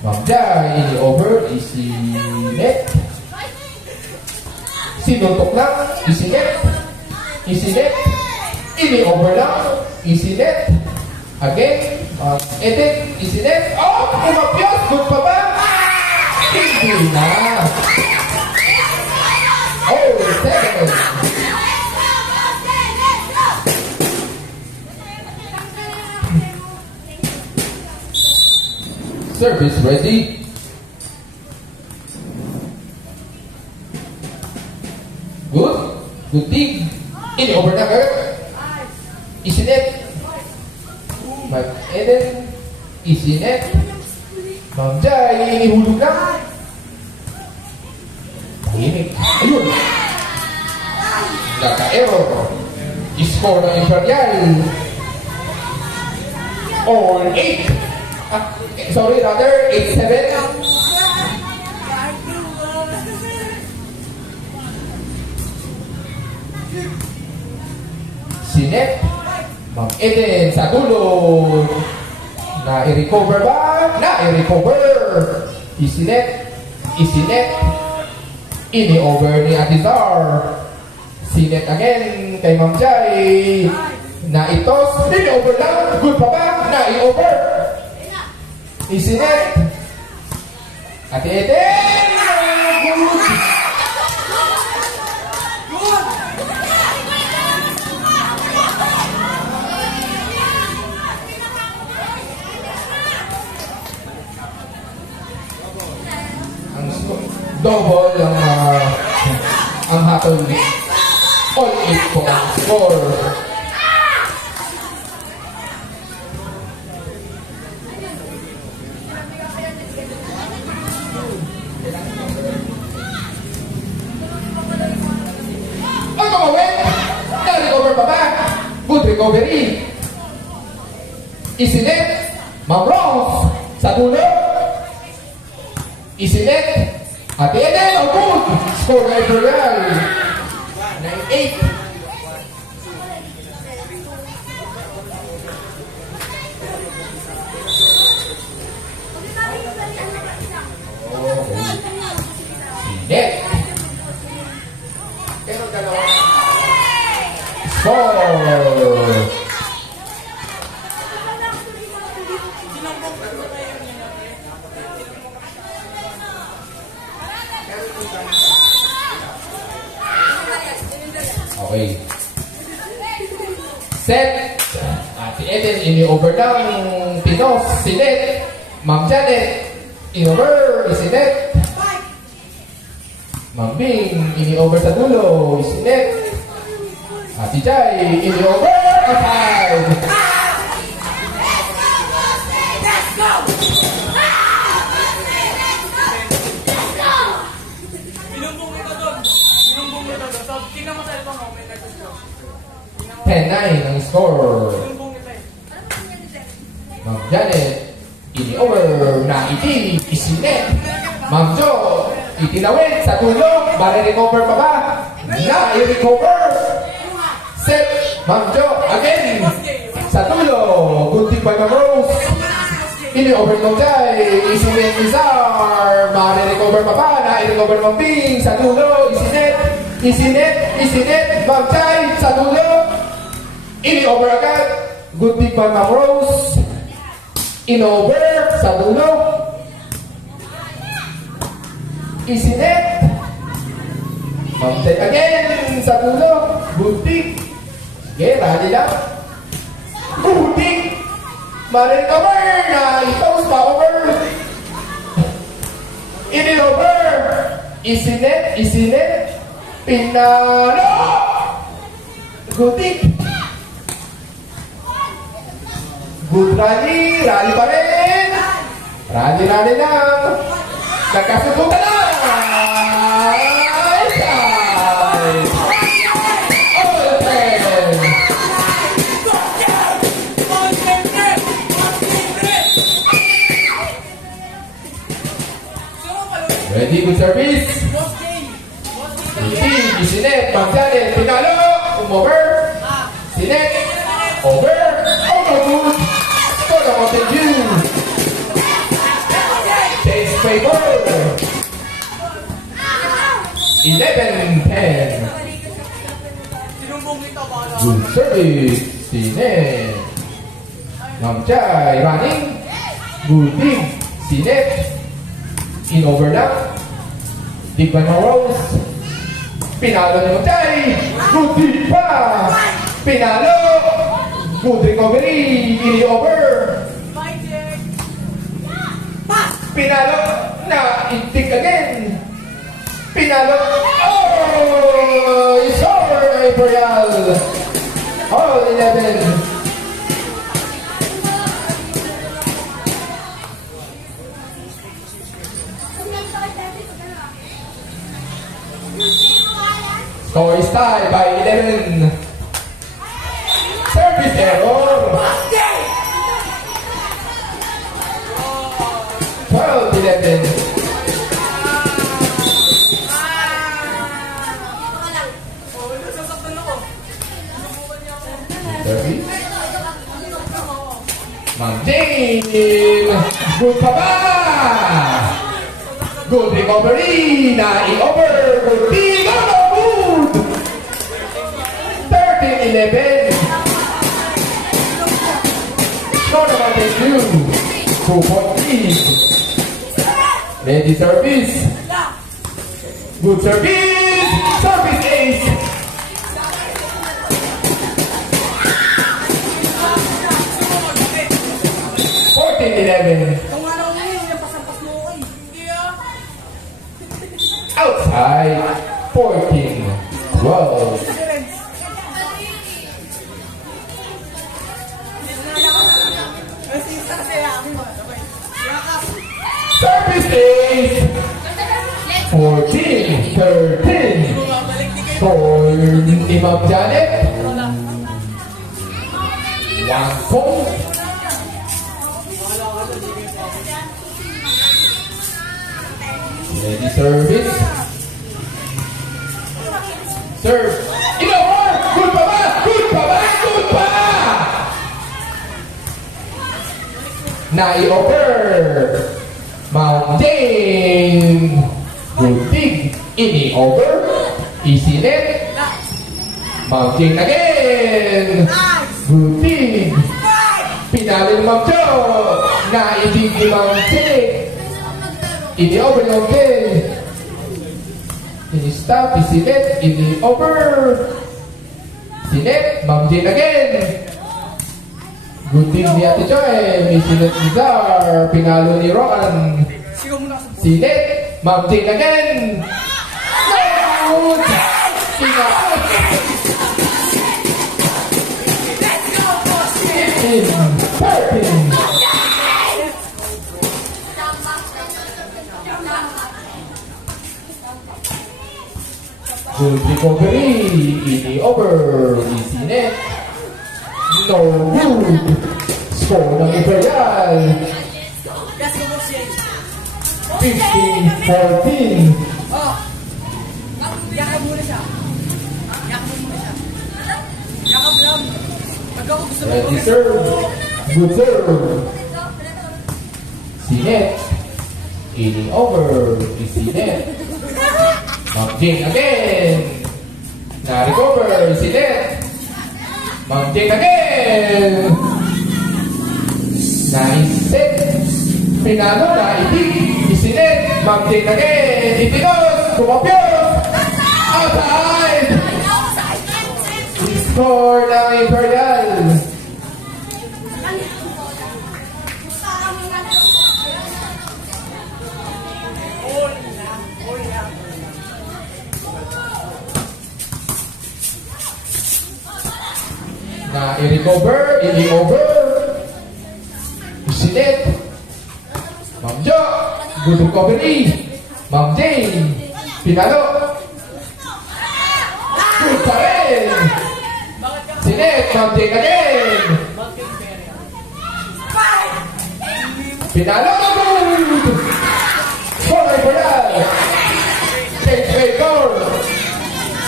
Ma'am Jai. Ini-over. Easy net. Sinuntok lang. Easy net. Easy net. Ini-over lang. Easy net. Again. Edit. Easy net. Oh! Umapyos! Good pa ba? Hindi na. Oh! 7. Service ready. Good. Good dig. Ini over na kayo. Easy net. Ma'am Eden. Easy net. Ma'am Jai. Inihulog lang. Tahimik. Ayun. Naka-error. Score ng Imperial. All 8. Sorry, rather 8-7. Sinet. Ma'am Eden sa dulo. Na-recover ba? Na-recover. Isinet. Isinet. Ini-over ni Atizar. Sinet again kay Ma'am Jai. Na-itos. Ini-over lang. Good pa ba? Na-i-over. Isinet. Ate Eden. Good. Double ang hatol. All 8 po ang score. Ay, kumawin! Na-recover pa ba? Good recovery. Isinet. Ma'am Rose sa dulo. Isinet. Ate Eden, ang good! Score na Imperial. 9-8. Sinet. Pero dalawa. Score. Okay. Set. Ate Eden, ini-over ng Pinos. Sinet. Ma'am Janet. In-over. Isinet. Ma'am Bing. Ini-over sa dulo. Isinet. Ate Jai. Ini-over. Aside. Binumbong ito doon. Binumbong ito doon. So, tingnan mo sa ito mo. 10-9 ang score. Binumbong ito eh. Ma'am Janet, ini-over na iti, isinet. Ma'am Jo, itinawid sa tulong, mare-recover pa ba? Na-i-recover. Set, Ma'am Jo, again, sa tulong, good tip by Ma'am Rose. Ini-over Ma'am Jai, isinet ni Zar, mare-recover pa ba? Na-i-recover Ma'am Bing, sa tulong, isinet, isinet, isinet, Ma'am Jai, sa tulong. Ini-over agad, good tip by Ma'am Rose. In-over sa dulo. Isinet. Ma'am Jen again sa dulo. Butik. Okay, rally lang. Butik. Marin cover na ito's pa-over. Ini-over. Isinet. Pinalo. Butik. Good rally pa rin. Rally lang. Nagkasubukan na. Ready, good service. Isinet, Ma'am Janet, pinalo. Over. Sinet. Over. Good. Score the Mountain Dew. Change favor. 11-10. Good service. Sinet. Ma'am Jai running. Good dig. Sinet. In over lang. Dig by Rose. Pinalo ni Ma'am Jai. Good dig pa. Pinalo. Good recovery. Ini over. Pinalo. Na intik again. Pinalo. Oh! It's over, Imperial. All 11. Score is tied by 11. Service error. 12-11. Service. Ma'am Jane. Good pa ba? Good recovery. Na-i-over. Good big. Good. 13-11. Score naman is 2 lead. Ready service. Good service. Service ace. 14-11. Outside. 14-12. Service ace. 14-13. For Ma'am Janet. 1 point. Ready service. Serve. Ino-over. Good pa ba? Good pa ba? Good pa! Na-i-over. Ma'am Jane. Good dig. Ini-over. Isinet. Ma'am Jane again. Good dig. Pinalo ni Ma'am Jo. Na-i-dig ni Ma'am Jane. Ini-over ni Ma'am Jane. Ini-stop. Isinet. Ini-over. Sinet. Ma'am Jane again. Good dig ni Ate Joy. Isinet ni Zar. Pinalo ni Roan. Sinet. Ma'am Jane again. Good. Pinalo. 13. Good recovery. Ini-over. Isinet. No good. Score ng Imperial. 15-14. Yakap muna siya. Yakap lang. Ready serve. Good serve. Sinet. Ini-over. Isinet. Ma'am Jane again. Na-recover. Sinet. Ma'am Jane again. Na-set. Pinalo na. Isinet. Ma'am Jane again. Ipinos, kumopyos. Outside. Score ng Imperial. Na i-recover, ini-over. Sinet. Ma'am Jo, good recovery. Ma'am Jane, pinalo. Good pa rin. Sinet, Ma'am Jane again. Pinalo, good. Score for that. Change favor.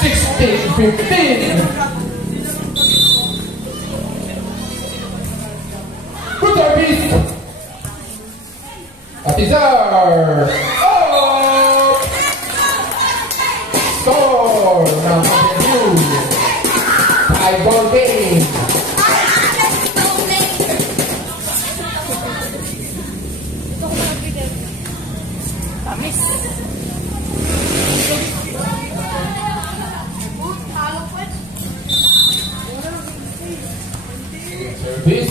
16-15. Good service. Atizar. Oh! Score ng Mountain Dew. Tie-ball game. Service.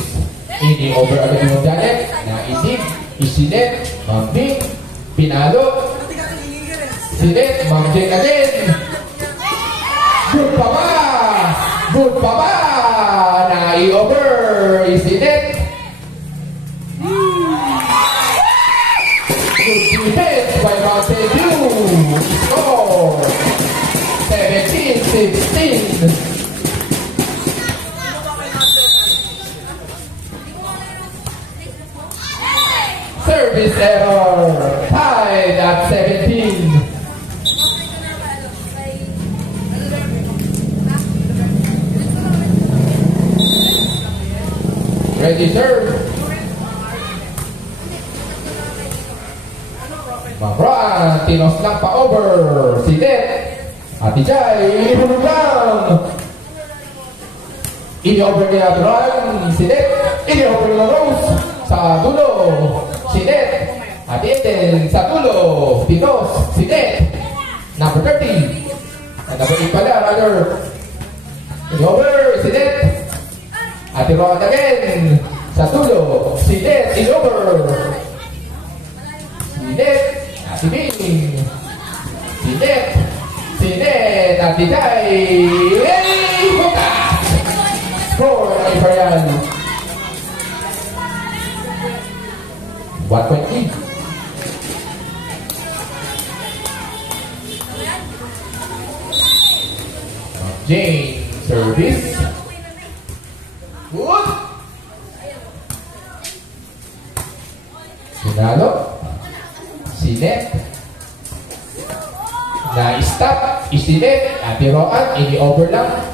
Ini over agad yung Janet. Naisip. Isinet. Ma'am Bing. Pinalo. Sinet. Ma'am Jane again. Good pa ba? Good pa ba? Nai-over. Isinet. Good defense by Mountain Dew. Score. 17-16. Service error. Tied at 17. Ready, serve. Mabroan, tinos lang pa over. Sinet. Ati Jai, ihulog lang. Ini-over niya Mabroan. Sinet. Ini-over niya Rose. Sa dulo. Sinet. Ati Eden. Sa dulo. Tinos. Sinet. Number 30. Number 8 pala, rather. Ini-over. Sinet. Ati Ron again. Sa dulo. Sinet. In-over. Sinet. Ati Bing. Sinet. Sinet. Ati Jai. Hey! Bukas! Score ng Imperial. 1.8. Jane. Service. Good. Sinalo. Sinet. Na-stop. Isinet. Ate Roan. Ini-over lang.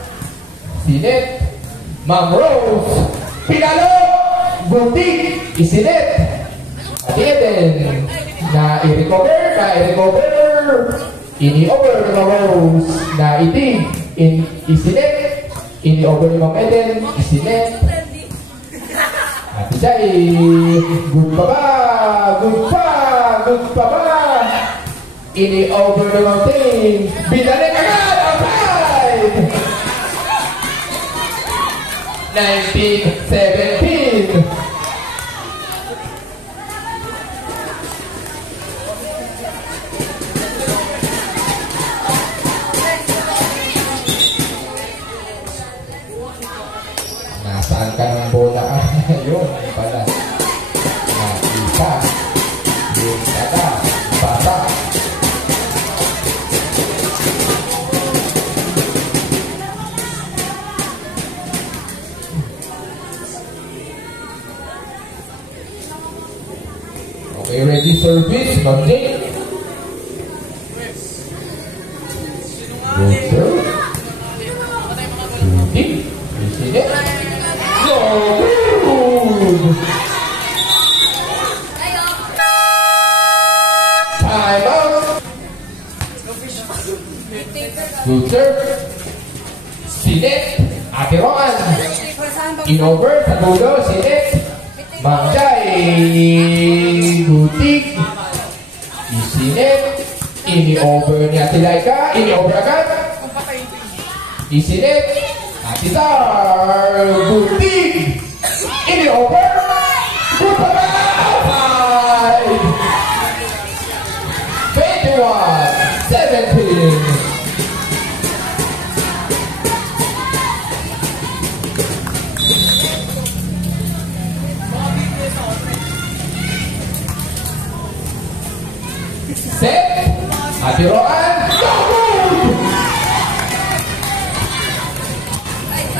Sinet. Ma'am Rose. Pinalo. Butik. Isinet. Ate Eden. Na-recover. Na-recover. Ini-over ng Rose. Na-itig. Isinet. Ini-over ni Ma'am Eden. Isinet. Ate Jai. Good pa ba? Good pa. Good pa ba? Ini-over ni Ma'am Ting. Binalik agad. Outside. 19-17. Nasaan ka ng bola ka? Yun, pala. Nakita. Yung kata. Bata. Okay, ready service. Monday. Good serve. Shooting. Isn't it? No, good. Time out. Good serve. Sinet. Ate Roan. In-over sa dulo. Sinet. Mangjay. Butik. Isinet. Ini-over niya si Laika. Ini-over agad. Isinet. At Izar. Butig. Ini-over. Good pa ba? 21-17. Set. Ate Roan. No good.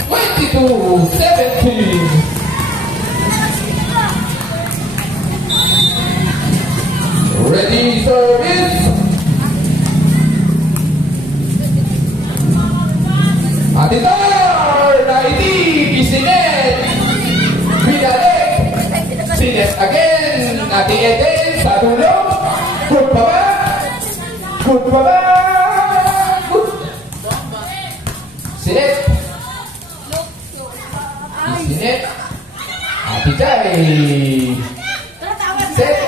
22-17. Ready, service. Ate Tar. Naitib. Isinet. Binalik. Sinet again. Ate Eden. Sa tulong. Good pa ba? Good pa ba? Good. Sinet. Isinet. Ate Jai. Set.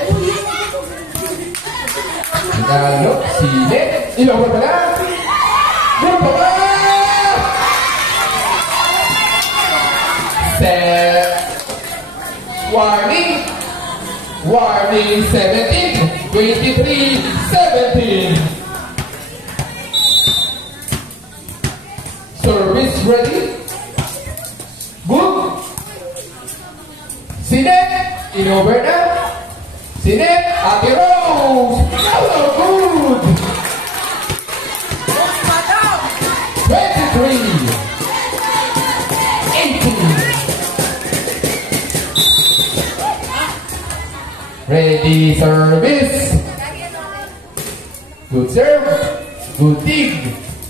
Pinalo. Sinet. Ilawar pa na. Good pa ba? Set. Warning. Warning 17. 23-17. Service ready. Good. Sinet. In-over na. Sinet. Ate Rose. No good. 23-18. Ready, service. Good serve. Good dig.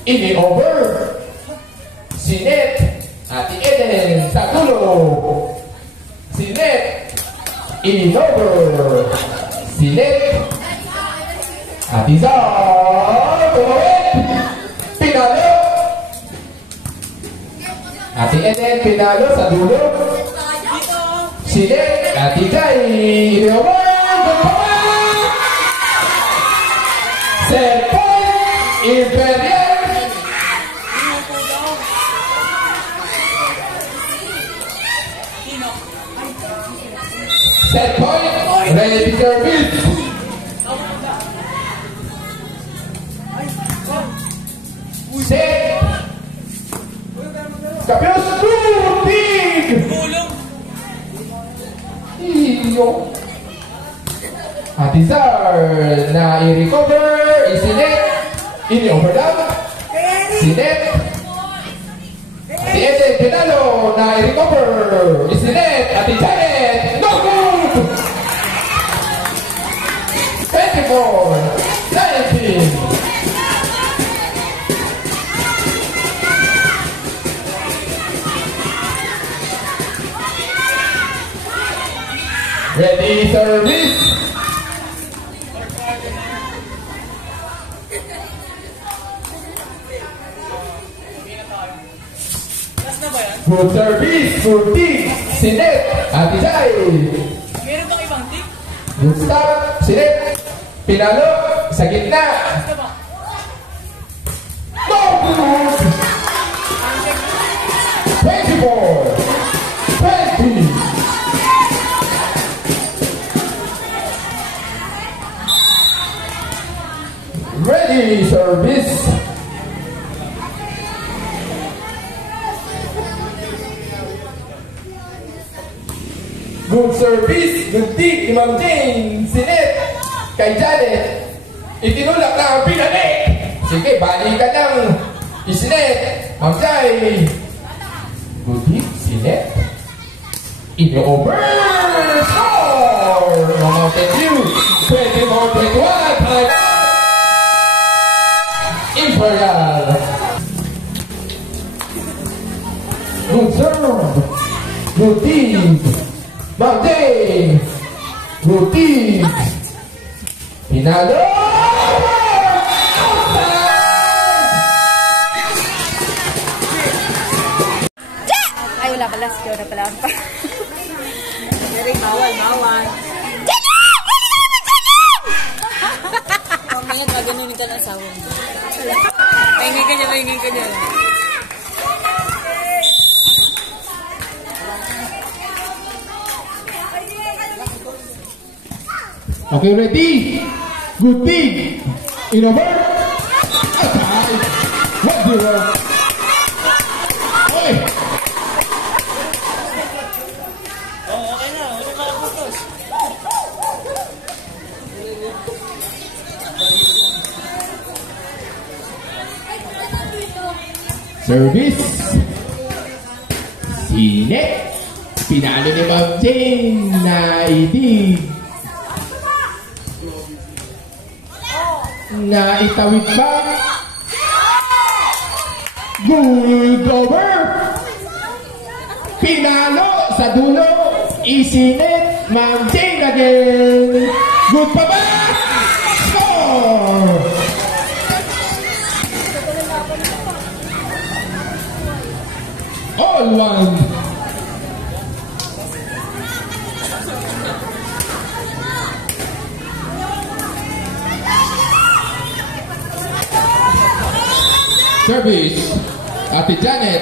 Ini-over. Sinet. Ate Eden. Sa tulo. Sinet. In-over. Sinet. Ate Zar. Tumawid. Pinalo. Ate Eden. Pinalo sa dulo. Sinet. Ate Jai. In-over. Set point, Imperial. Set point, ready service. Set. Kapios, big. Iyo. Ate Zar na i-recover. Isinet. Ini-overlap. Sinet. Ate Eden Pinalo na i-recover. Isinet. Ate Janet. No good. 24-19. Ready, service. Good service, good dig. Sinet, Ate Jai. Meron bang ibang tick? Good stop, Sinet. Pinalo, sa gitna. Basta ba? No good. 24-20. Ready, service. Good service, good dig ni Ma'am Jane. Sinet, kay Janet. Itinulak na ang pinalik. Sige, balikan lang. Isinet, Ma'am Jai. Good dig, Sinet. In-over. Score! No Mountain View. 24-21. Time. Imperial. Good serve. Good dig. Mountain. Good dig. Pinalo. Ay, wala pala. Skill na pala. Bawal. Ngayon, maganunin ka na asawa mo. Maingay ka niya, maingay ka niya. Okay, ready? Good dig. In over. Atay. 1-0. Okay. Okay na. Wala ka putos. Service. Sine. Pinalo ni Ma'am Jane na idig. Na itawid pa. Good over. Pinalo sa dulo. Isinet. Ma'am Jane again. Good pa ba? Score! All one. Service, Ate Janet.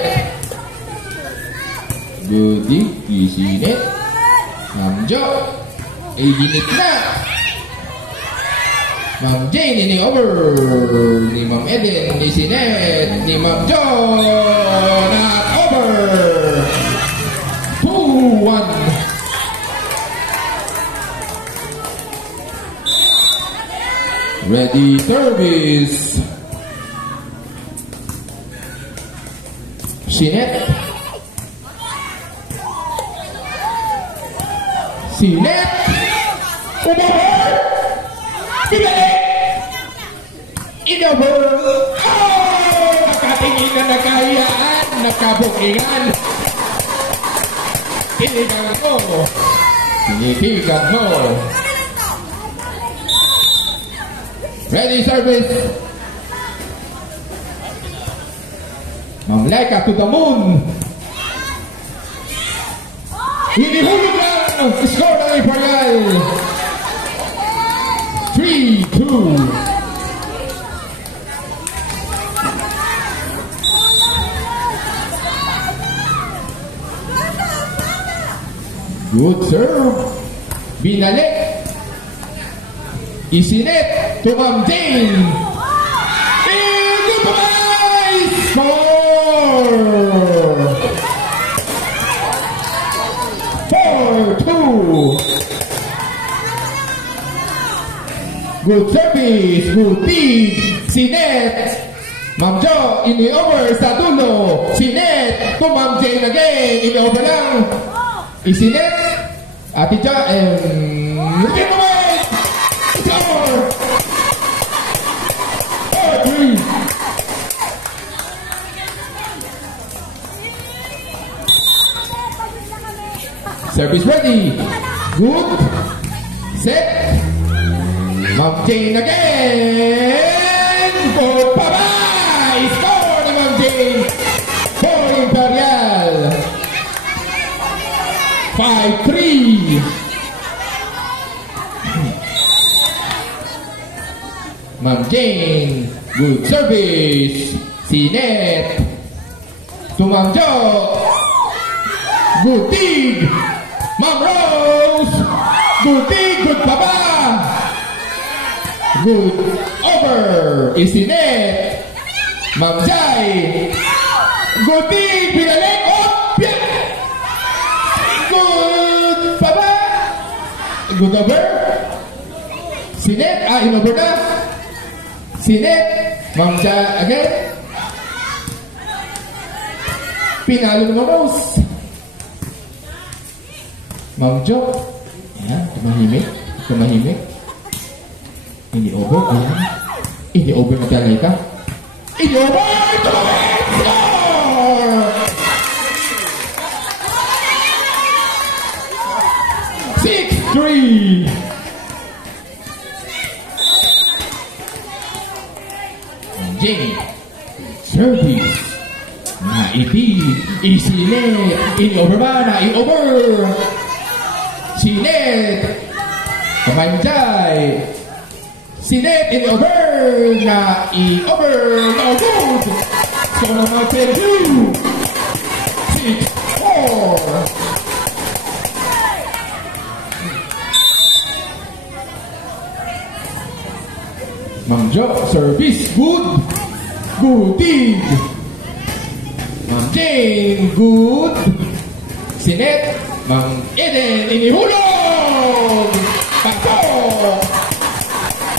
Goody, Isinet. Ma'am Jo, iginit na. Ma'am Jane, ini over. Ni Ma'am Eden, Isinet. Ni Ma'am Jo, not over. 2-1. Ready, service. Sinet. Sinet. Umahor. Pinalik. Inahor. Oh! Nakatingin na nakahiyaan. Nakabukingan. Tinigan mo. Tinitigan mo. Ready, service. Mamleka to the moon. Hinihulog lang. Score ng Imperial. 3-2. Good serve. Binalik. Isinet to Ma'am Jane. Score! 4-2. Good service, good feed. Sinet. Ma'am Jo, ini-over sa dulo. Sinet to Ma'am Jane again. Ini-over lang. Isinet. Ate Jo, give away! Score! 4-3. Service ready. Good. Set. Ma'am Jane again. For Pabay. Score ni Ma'am Jane. For Imperial. 5-3. Ma'am Jane. Good service. Sinet. To Ma'am Jo. Good dig. Ma'am Rose. Good dig. Good baba. Good over. Isinet. Ma'am Jai. Good dig. Pinalik. Oh! Good baba. Good over. Sinet. In-over na. Sinet. Ma'am Jai again. Pinalo ng Ma'am Rose. Ma'am Jo. Ayan, tumahimik. Tumahimik. Hindi over. Ayan. Hindi over na talaga. Hindi over! Tumahimik! Score! 6-3. Jane. Service. Na Isinet. In-over ba? Na in-over. Sinet. Kamanjay. Sinet in over na i-over no good. So naman 10-2. 6-4. Ma'am Jo, service, good. Good. Ma'am Jane, good. Sinet, Ma'am Eden, inihulog. Pato.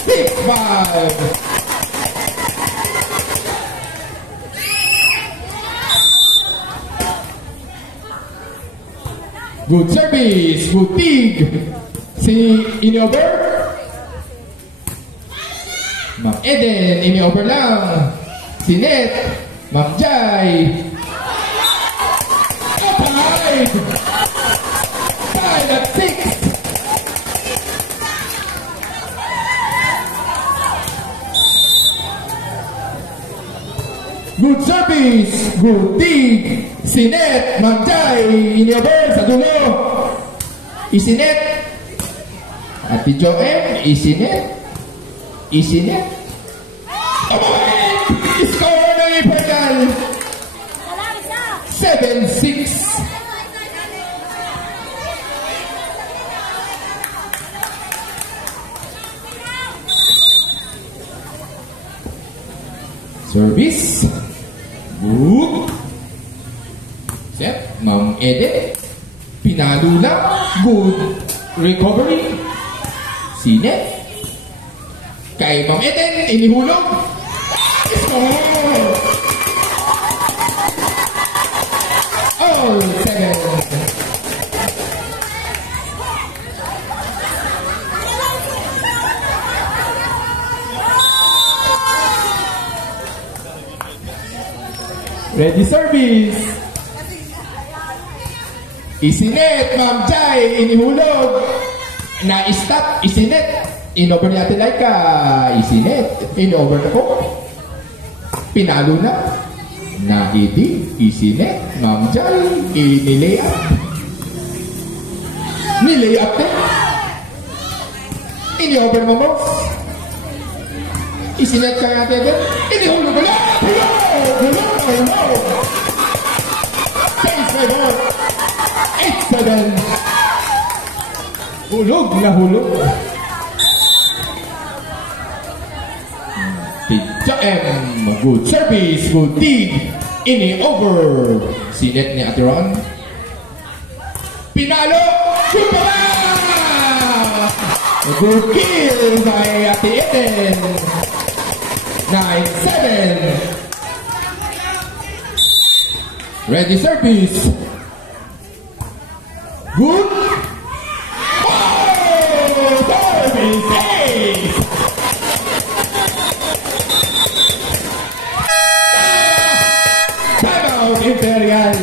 6-5. Good service, good tig. Si ini-over. Ma'am Eden, ini-over lang. Si Net, Ma'am Jai. Tied! Tied at 6. Good service, good dig. Si Net, Ma'am Jai, ini-over sa dulo. Isinet. At si Joem, isinet. Isinet. Score ng Imperial. 7-6. Service. Good. Set. Ma'am Ede. Pinalo lang. Good. Recovery. Sinet. Kay Ma'am Eden, inihulog. Score! All 7. Ready service. Isinet, Ma'am Jai, inihulog. Na-stop, isinet. In-over ni Ate Laika, isinet. In-over na ko. Pinalo na. Na-idi, isinet. Ma'am Jai, in-lay-up. Ni-lay-up na. In-over mo mo. Isinet ka natin din. In-hulog ko lang. Hulog. 6-7. 8-7. Hulog na hulog. Joem, good service, good dig. Ini-over. Sinet ni Ate Ron. Pinalo. Super! Good kill by Ate Eden. 9-7. Ready service. Good. Oh, service ace. Timeout Imperial.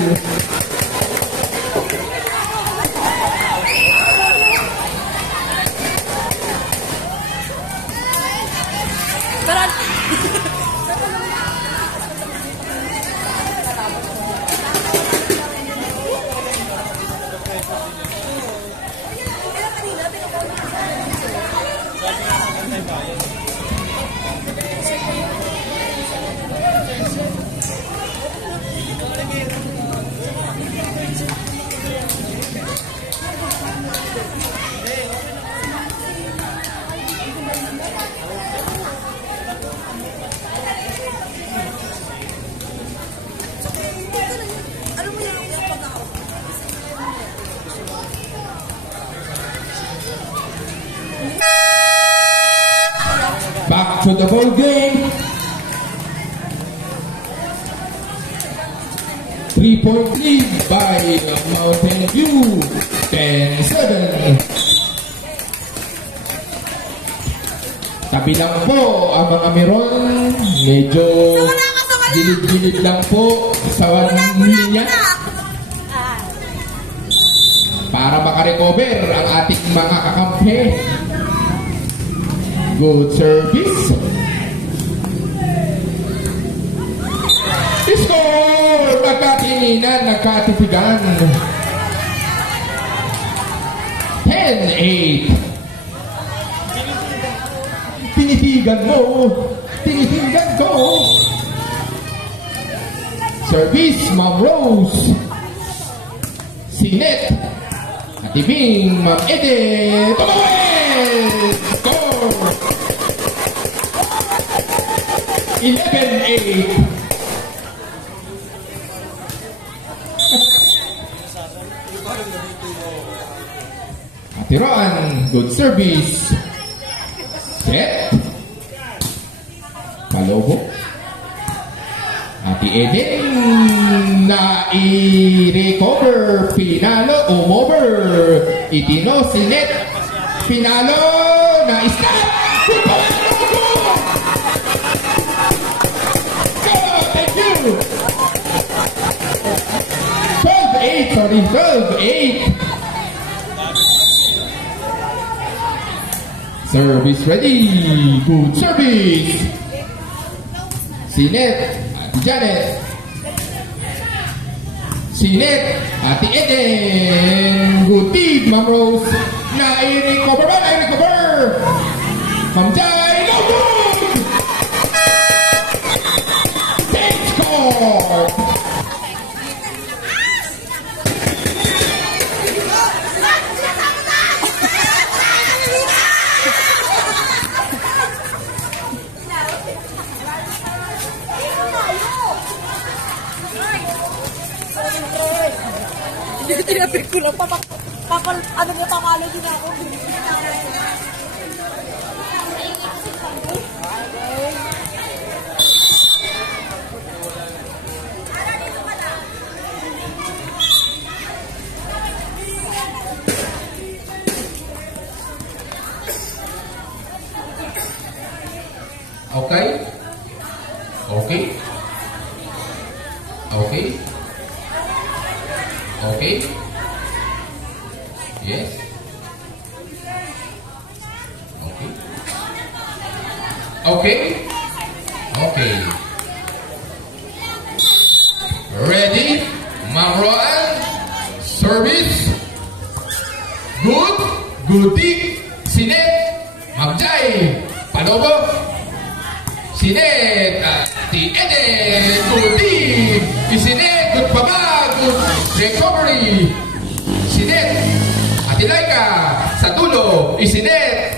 Back to the ball game. 3-point lead by Mountain View. 10-7. Tabi lang po ang mga meron. Medyo gilid-gilid lang po sa linya. Para makarecover ang ating mga kakampi. Good service. Score! Nagkatininan, nagkatitigan. 10-8. kaibigan mo, tinitingnan ko. Service, Ma'am Rose. Sinet. At ibing, Ma'am Edith. Tumawin! Score! 11-8. Atiran, good service. Set. Palobo. Ati Eden na i-recover. Pinalo, umover. Itino, sinet. Pinalo, na stop. Go, thank you. 12-8, sorry, 12-8. Service ready. Good service. Sinet. Ati Janet. Sinet. Ati Eden. Good deed, Ma'am Rose. Na-recover ba? Na-recover. Ma'am Jai. No good. Take score. Hindi ko tinapit ko lang. Ano niya, pamalo din ako. Okay? Okay? Okay? Okay? Yes? Okay? Okay? Okay. Ready? Ma'am Roan? Service? Good? Good dig? Sinet? Ma'am Jai? Palobo? Sinet? Ati Eden? Good dig? Isinet? Good pabag? Good recovery? Sinet? Ati Laika? Sa dulo? Isinet?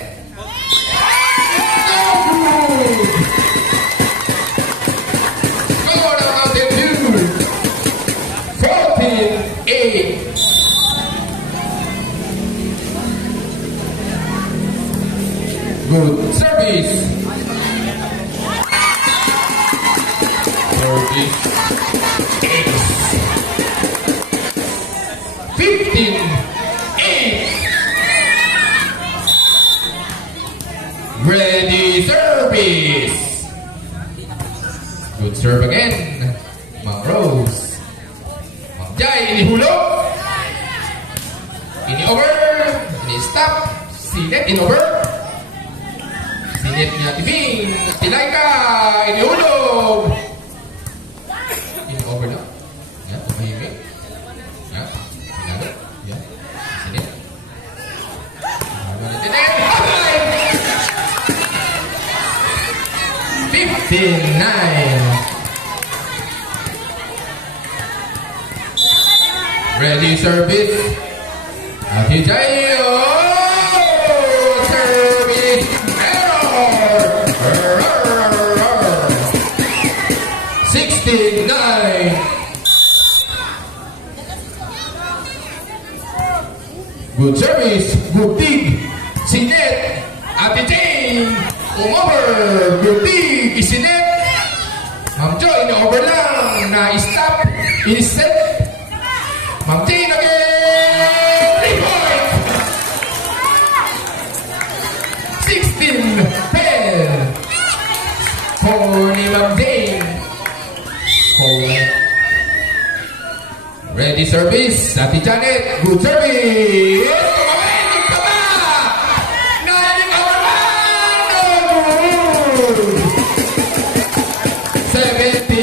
Score ng Mountain View 14-8. Good service. Service. 15-8. Ready service. Good serve again. Ma'am Rose. Ma'am Jai, inihulog. Ini-over. Ini-stop. Sinet, in-over. Sinet niya tibing. Tilaika, inihulog. In-over na. Yan, tumahimik. Yan, pinalo. Yan, sinet. Sinet, high! 15-9. Ready service. Ati Jai. Oh, service error. 16-9. Good service. Good dig. Sinet. Ati Jane. Umover. Good dig. Isinet. Ma'am Jo, ini-over lang. Na-stop. Iset. Ma'am Jane again. 3 points. 16-10. For ni Ma'am Jane. Ready service. Ati Janet. Good service. Tumawin ka ba? Good. 17-10.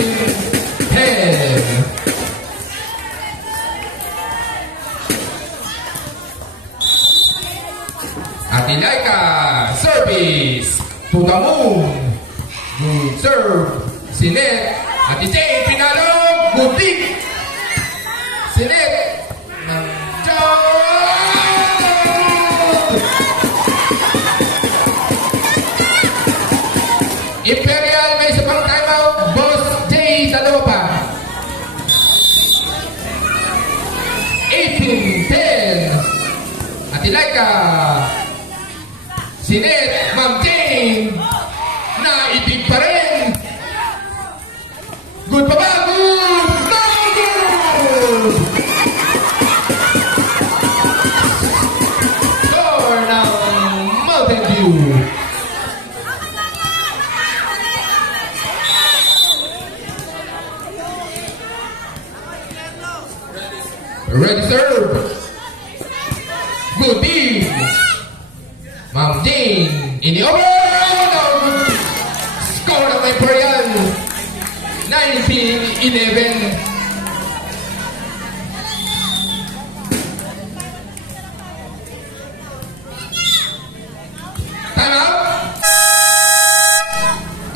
Ati Laika. Service. to the moon. Good serve. Sinet. Ate Jay, pinalo. Good dig. Sinet. Ng Imperial may isa pang timeout. Boss J, dalawa pa. 18-10. Ate Laika. Sinet. Ma'am Jane. Naibig pa rin. Good pa ba? Good! No! Good! Score ng Mountain View. Ready serve. Good team. Ma'am Jane. In the over. Score ng Imperial. 19-11. Time out.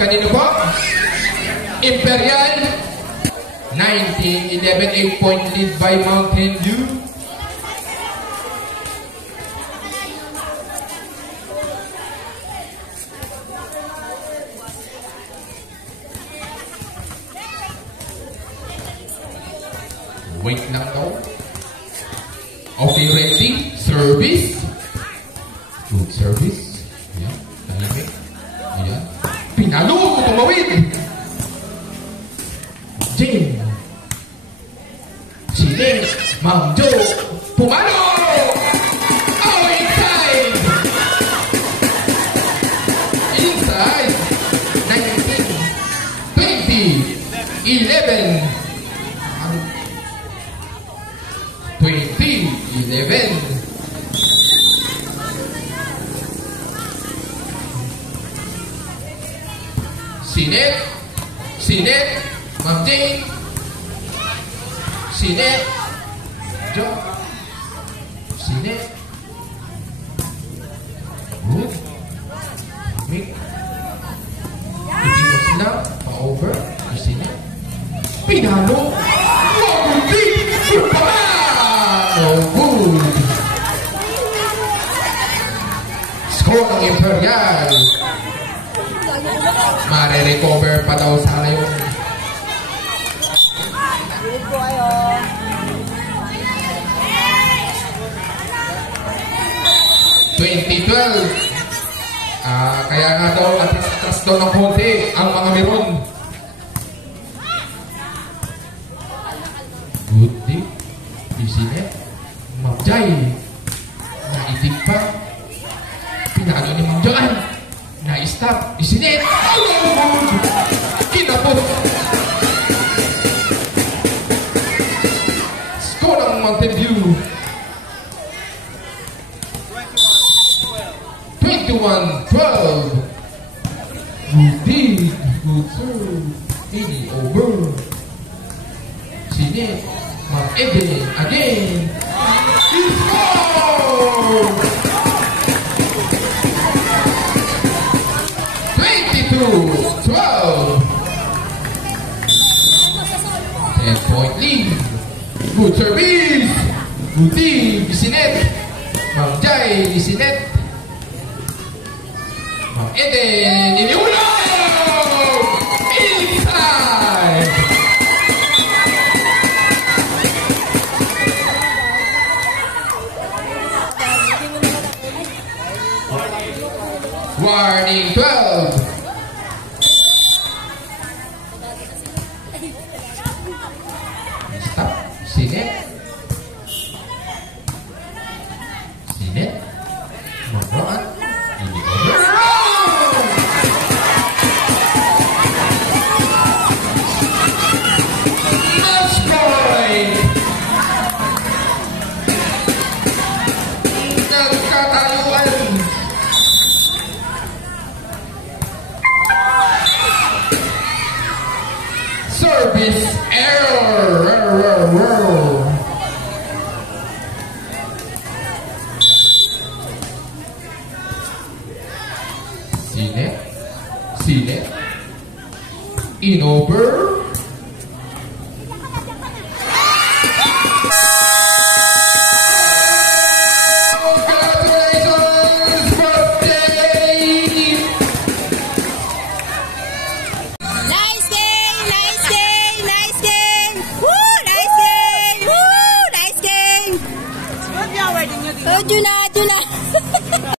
Kanino po? Imperial. 19-11, 8-point lead by Mountain View. Wait lang daw. Okay, ready? Service. Good service. Ayan, talimik. Ayan. Pinalo, tumawid. Jane. Sining. Ma'am Jo. Pumalo. Oh, inside. Inside. 19, 20, 11. 20-11. Sinet. Sinet. Ma'am Jane. Sinet. Jo. Sinet. Good. Mick. Ipinos lang. Pa-over. Sinet. Pinalo. So good. Score ng Imperial. Mare-recover pa daw sana yun. Kaya nga daw atras daw ng konti ang mga meron. Good day. Isinet. Ma'am Jai. Naitig pa. Pinalo ni Ma'am Joan. Na-stop. Isinet. Kinapot. Score ng Mountain View. 21-12. Good deed. Good serve. Ini over. Sinet. Ma'am Eden. Again. He scored! 22-12. 10-point lead. Good service. Good team. Isinet. Ma'am Jai. Isinet. Ma'am Eden. Iniulo! Inside! Warning 12. Stop. Sinet. Sinet. Mabuan. Ini over. Match point. Nagkatayuan. Service error. Sinet. In over